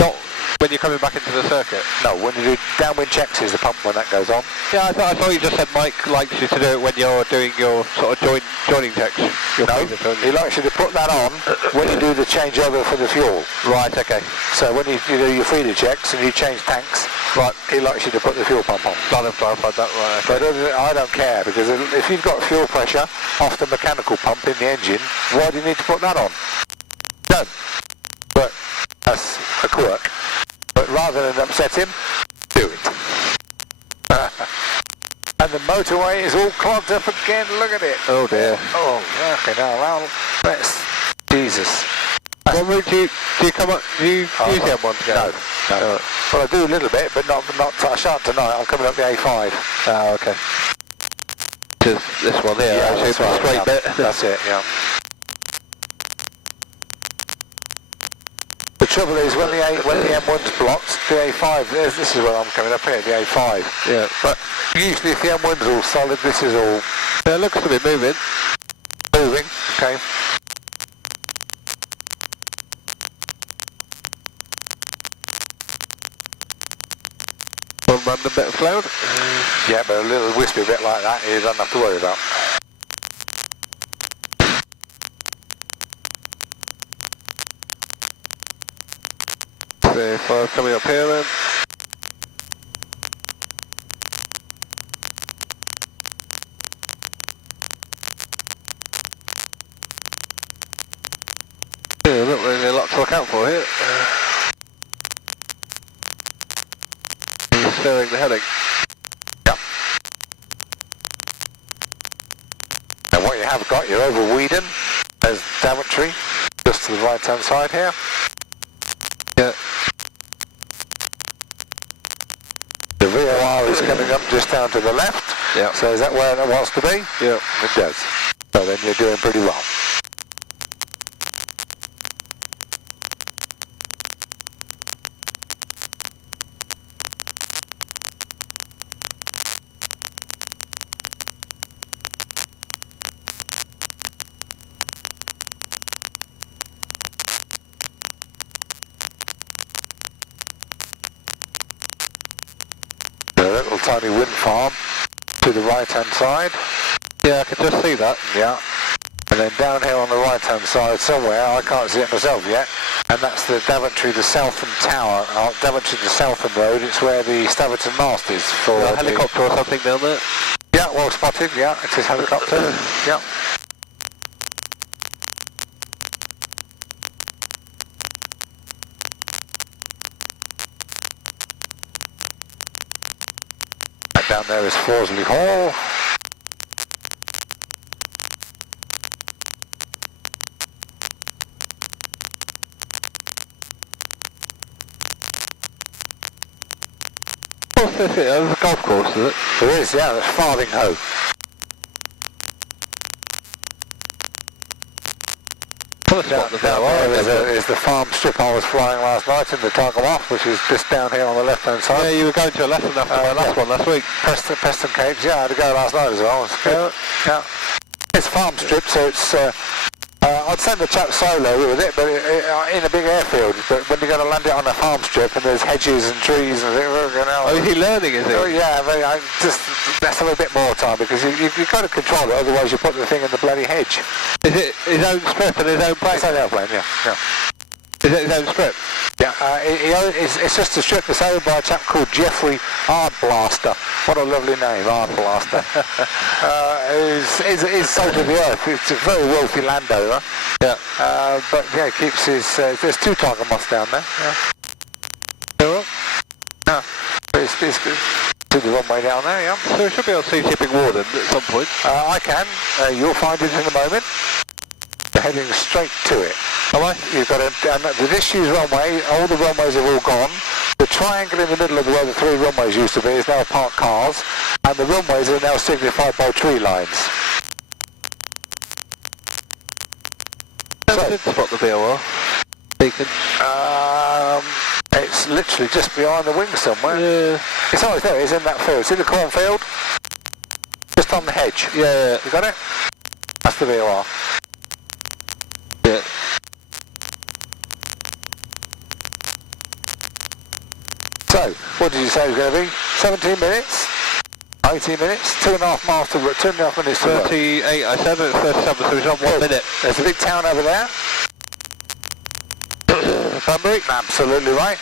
Not when you're coming back into the circuit. No, when you do downwind checks is the pump when that goes on. Yeah, I thought you just said Mike likes you to do it when you're doing your sort of joining checks. No, he likes you to put that on when you do the changeover for the fuel. Right, okay. So when you do your feeder checks and you change tanks, right, he likes you to put the fuel pump on. I'd have clarified that, right. Okay. But I don't care, because if you've got fuel pressure off the mechanical pump in the engine, why do you need to put that on? Don't. rather than upset him, do it. And the motorway is all clogged up again, look at it. Oh dear. Oh, okay, now let's... Jesus. What route do you come up, do you use the M1 to go? No. Well, I do a little bit, but not I shan't tonight. I'm coming up the A5. Oh, okay. Just this one here, actually, that's right, straight bit. That's it, yeah. The trouble is, when the M1's blocked, the A5, this is where I'm coming up here, the A5. Yeah. But usually if the M1's all solid, this is all... Yeah, it looks to be moving. Moving, okay. One random bit of cloud. Yeah, but a little wispy bit like that, you don't have to worry about. A5 coming up here then. Yeah, not really a lot to look out for here. Steering the heading. Yeah. And what you have got, you're over Weedon. There's Daventry, just to the right hand side here. Yeah. The VOR is coming up just down to the left. Yeah. So is that where it wants to be? Yeah. It does. So then you're doing pretty well. Tiny wind farm to the right hand side. Yeah, I can just see that. Yeah. And then down here on the right hand side somewhere, I can't see it myself yet, and that's the Daventry, the Southern Tower, Daventry, the Southern Road. It's where the Staverton mast is for a helicopter or something down there. Yeah, well spotted, yeah, it is helicopter. Yeah. Down there is Forsley Hall. What's this here? There's a golf course, is it? There is, yeah, there's Farthing Hoe. There's the farm strip I was flying last night in the Targham off, which is just down here on the left hand side. Yeah, you were going to a lesson after my last one last week. Preston Capes, yeah, I had to go last night as well. Yeah. It's farm strip, so it's... I'd send the chap solo with it, but in a big airfield. But when you're going to land it on a farm strip and there's hedges and trees and oh, is he learning, is he? Oh, yeah, let's have a bit more time, because you've got to control it, otherwise you put the thing in the bloody hedge. Is it his own strip and his own plane? It's an airplane, yeah. Is it his own strip? Yeah, it's just a strip that's owned by a chap called Jeffrey Ardblaster. What a lovely name, Ardblaster. He's salt of the earth. It's a very wealthy landowner. Yeah. But yeah, keeps his... there's two Targham moths down there. Yeah. Alright. No, but it's good. To the runway down there, yeah. So we should be able to see Shipping Warden at some point. I can. You'll find it in a moment. We're heading straight to it. Am I? You've got the disused runway, all the runways have all gone. The triangle in the middle of where the three runways used to be is now parked cars, and the runways are now signified by tree lines. I did spot the VOR beacon. It's literally just behind the wing somewhere. Yeah. It's always there, it's in that field. See the cornfield? Just on the hedge. Yeah. You got it? That's the VOR. Yeah. So, what did you say it was going to be? 17 minutes? 18 minutes? 2.5 miles to run, 2.5 minutes to run. 38, I said it's 37, so it's on 1 minute. There's a big town over there. Bunbury? Absolutely right.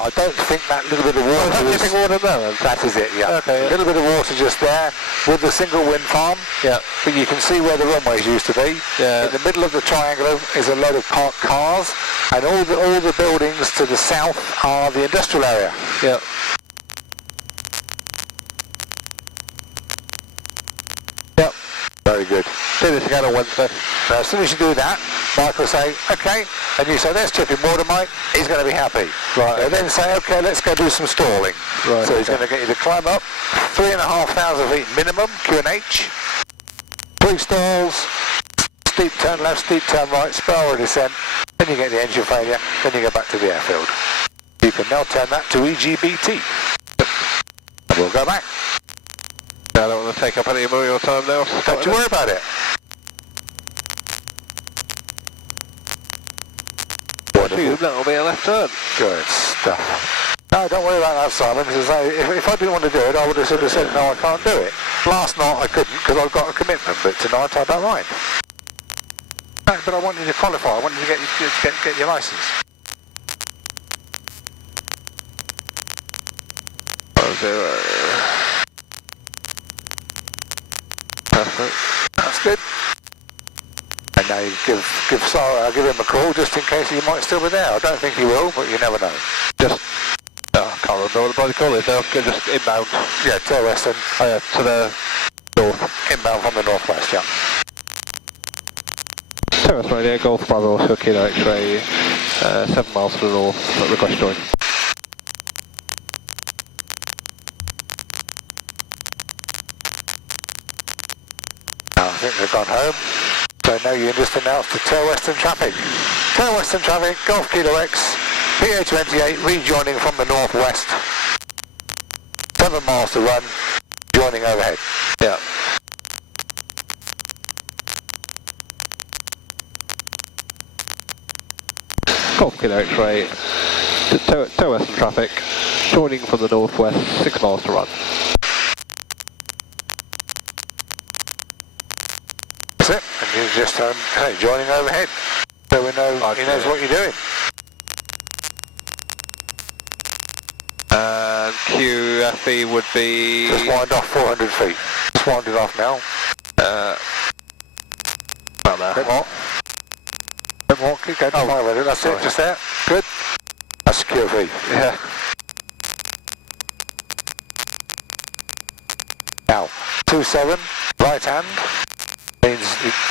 I don't think that little bit of water is... Shipping Warden there? That is it, yeah. Okay, yeah. A little bit of water just there with the single wind farm. Yeah. But you can see where the runways used to be. Yeah. In the middle of the triangle is a load of parked cars. And all the buildings to the south are the industrial area. Yeah. Yep. Very good. Do this again on Wednesday. Now, as soon as you do that, Mike will say, okay, and you say, there's chipping water, Mike, he's going to be happy. Right. They'll then say, okay, let's go do some stalling. Right. So he's going to get you to climb up 3,500 feet minimum, Q&H, 3 stalls, steep turn left, steep turn right, spiral descent, then you get the engine failure, then you go back to the airfield. You can now turn that to EGBT. And we'll go back. I don't want to take up any more of your time now. Don't you worry about it. Assume that'll be a left turn. Good stuff. No, don't worry about that, Simon, because if I didn't want to do it, I would have sort of said, no, I can't do it. Last night I couldn't because I've got a commitment, but tonight I don't mind. No, but I want you to qualify. I want you to get your licence. 0. Perfect. That's good. And now you give him a call just in case he might still be there. I don't think he will, but you never know. Just, I can't remember what the bloody call is now. Just inbound. Yeah, Turweston. Oh yeah, to the north. Inbound from the northwest, yeah. Turweston Radio, Golf Bravo, Oscar Kilo X-ray, 7 miles to the north, request join. I think they've gone home. So now you can just announce to Turweston traffic. Turweston traffic, Golf Kilo X, PA28 rejoining from the northwest. 7 miles to run, joining overhead. Yeah. Golf Kilo X-ray, Turweston traffic, joining from the northwest, 6 miles to run. That's it, and you just hey, joining overhead, so we know he knows what you're doing. And QFE would be... Just wind off 400 feet. Just wind it off now. About there. Bit more. Bit more, keep going to 500, that's it, just there. Good. That's QFE. Yeah. Now, 27, right hand, means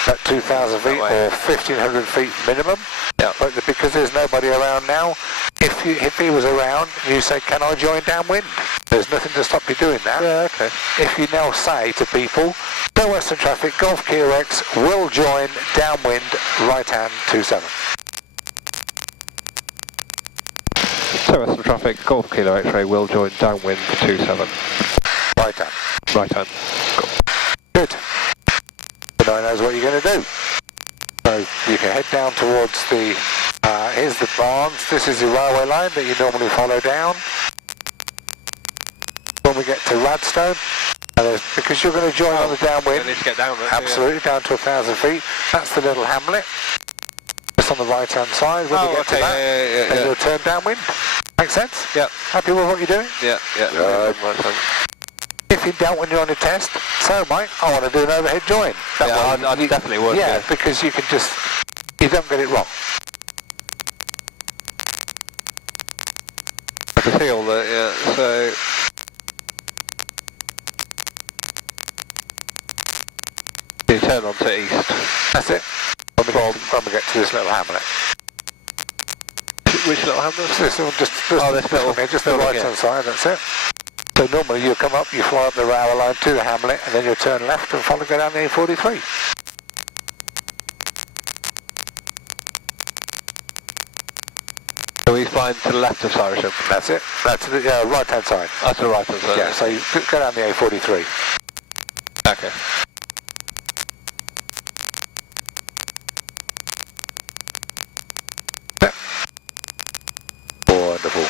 at 2,000 feet or 1,500 feet minimum. Yeah. But because there's nobody around now, if he was around, you say, can I join downwind? There's nothing to stop you doing that. Yeah, okay. If you now say to people, Turweston traffic, Golf Kilo X will join downwind, right hand 27. Turweston traffic, Golf Kilo X-ray will join downwind 27. Right hand. Right hand. Cool. Good. So now he knows what you're going to do. So you can head down towards the, here's the barns, this is the railway line that you normally follow down. When we get to Radstone, and because you're going to join on the downwind, you need to get down there, absolutely, down to 1,000 feet, that's the little hamlet, just on the right hand side. When we get to that, then you'll turn downwind. Make sense? Yeah. Happy with what you're doing? Yeah. If you don't when you're on a test, so Mike, I want to do an overhead join. That way I definitely would. Yeah, because you can just, you don't get it wrong. I can see all that, yeah, so... You turn on to east. That's it. When we get to this little hamlet. Which little hamlet? This little, just the right hand side, that's it. So normally you come up, you fly up the railway line to the hamlet, and then you turn left and go down the A43. So he's flying to the left of Silverstone? That's it. That's the right hand side. That's the right hand side. Yeah, so you go down the A43. Okay. Yeah. Wonderful.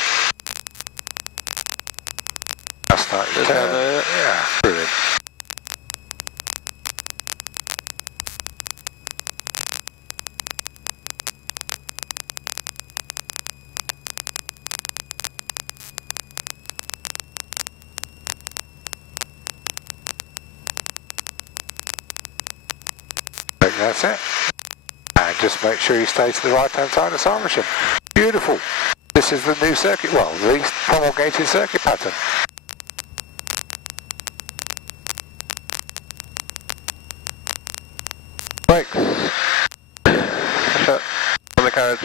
That's starting to turn. Yeah, brilliant. That's it. And just make sure you stay to the right-hand side of Silverstone. Beautiful. This is the new circuit, well, the promulgated circuit pattern. Brakes. Shut. On the carriage.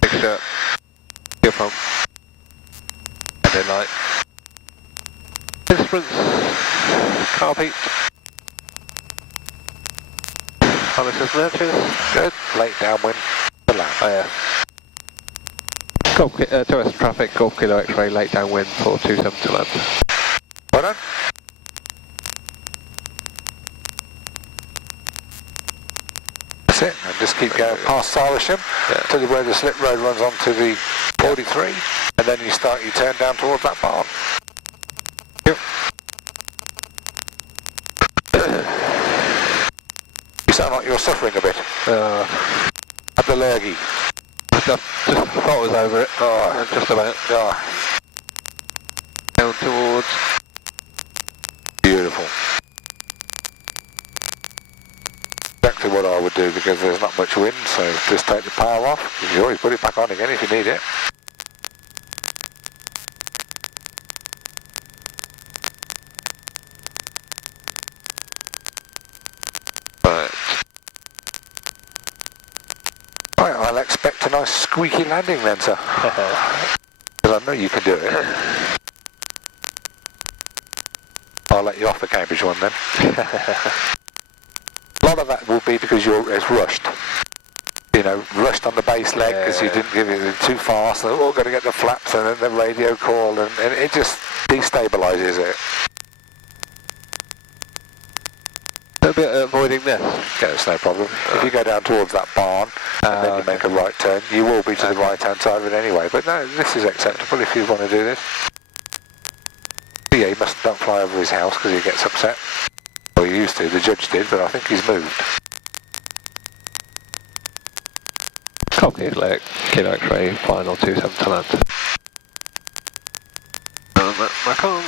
Big shut. Fuel pump. And then light. Instruments. Carpet. Harnesses and engines. Good. Late downwind. The land. Oh yeah. Turweston traffic, Golf Kilo X-ray, late downwind, 427 to land. Well done. That's it. And just keep going past Silverstone to where the slip road runs onto the 43, and then you start your turn down towards that barn. Yep. You sound like you're suffering a bit. At the lurgy. Just thought I was over it. Oh, just about. Oh. Down towards. Beautiful. Exactly what I would do because there's not much wind, so just take the power off. You can always put it back on again if you need it. Right, I'll expect a nice squeaky landing then, sir. Because I know you can do it. I'll let you off the Cambridge one then. A lot of that will be because it's rushed. You know, rushed on the base leg because you didn't give it too fast. And, got to get the flaps and then the radio call, and it just destabilises it. A bit avoiding this. Yeah, it's no problem. If you go down towards that barn and then you make a right turn, you will be to the right-hand side of it anyway. But no, this is acceptable if you want to do this. But yeah, he don't fly over his house because he gets upset. Well, he used to. The judge did, but I think he's moved. Copy, Kilo X-ray, final 27 to land. Back on.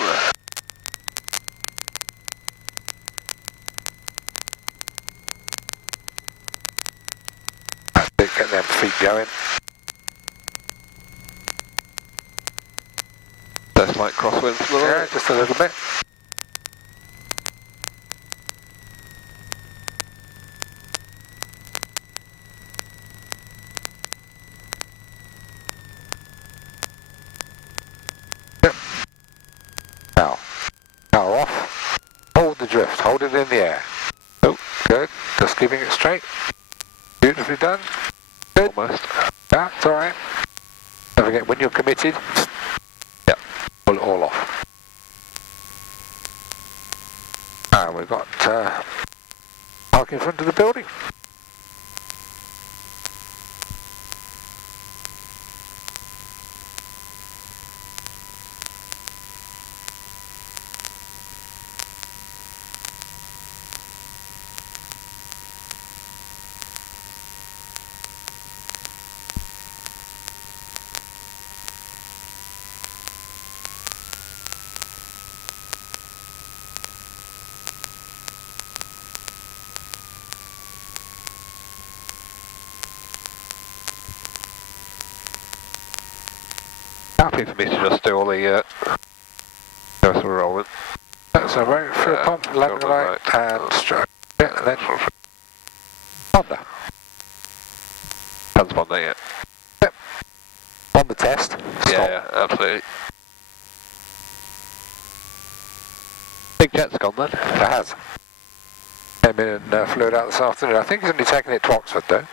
Get them feet going. That's like crosswind. Yeah, just a little bit. Yep. Now, power off. Hold the drift. Hold it in the air. Oh, good. Just keeping it straight. Beautifully done. Good. Almost. That's alright. Don't forget, when you're committed, pull it all off. And we've got park in front of the building. Happy for me to just do all the go through rolling. So right through pump, left and right, and stroke. Yeah, and then Honda. Transponder there, yeah. Yep. On the test. Yeah, absolutely. Big jet's gone then. It has. Came in and flew it out this afternoon. I think he's only taken it to Oxford though.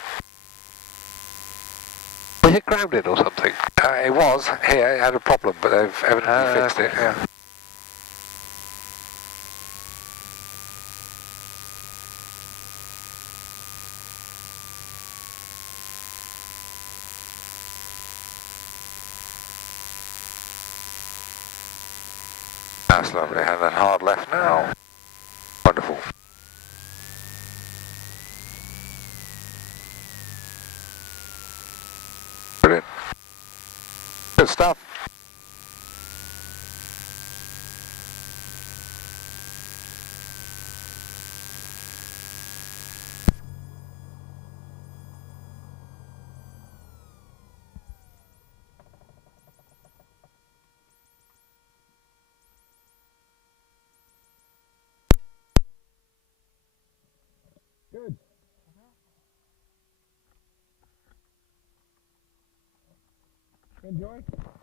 Was it grounded or something? It was here. It had a problem, but they've evidently fixed it. Yeah. That's lovely. And then hard left now. Wonderful. Brilliant. Good stuff. Enjoy.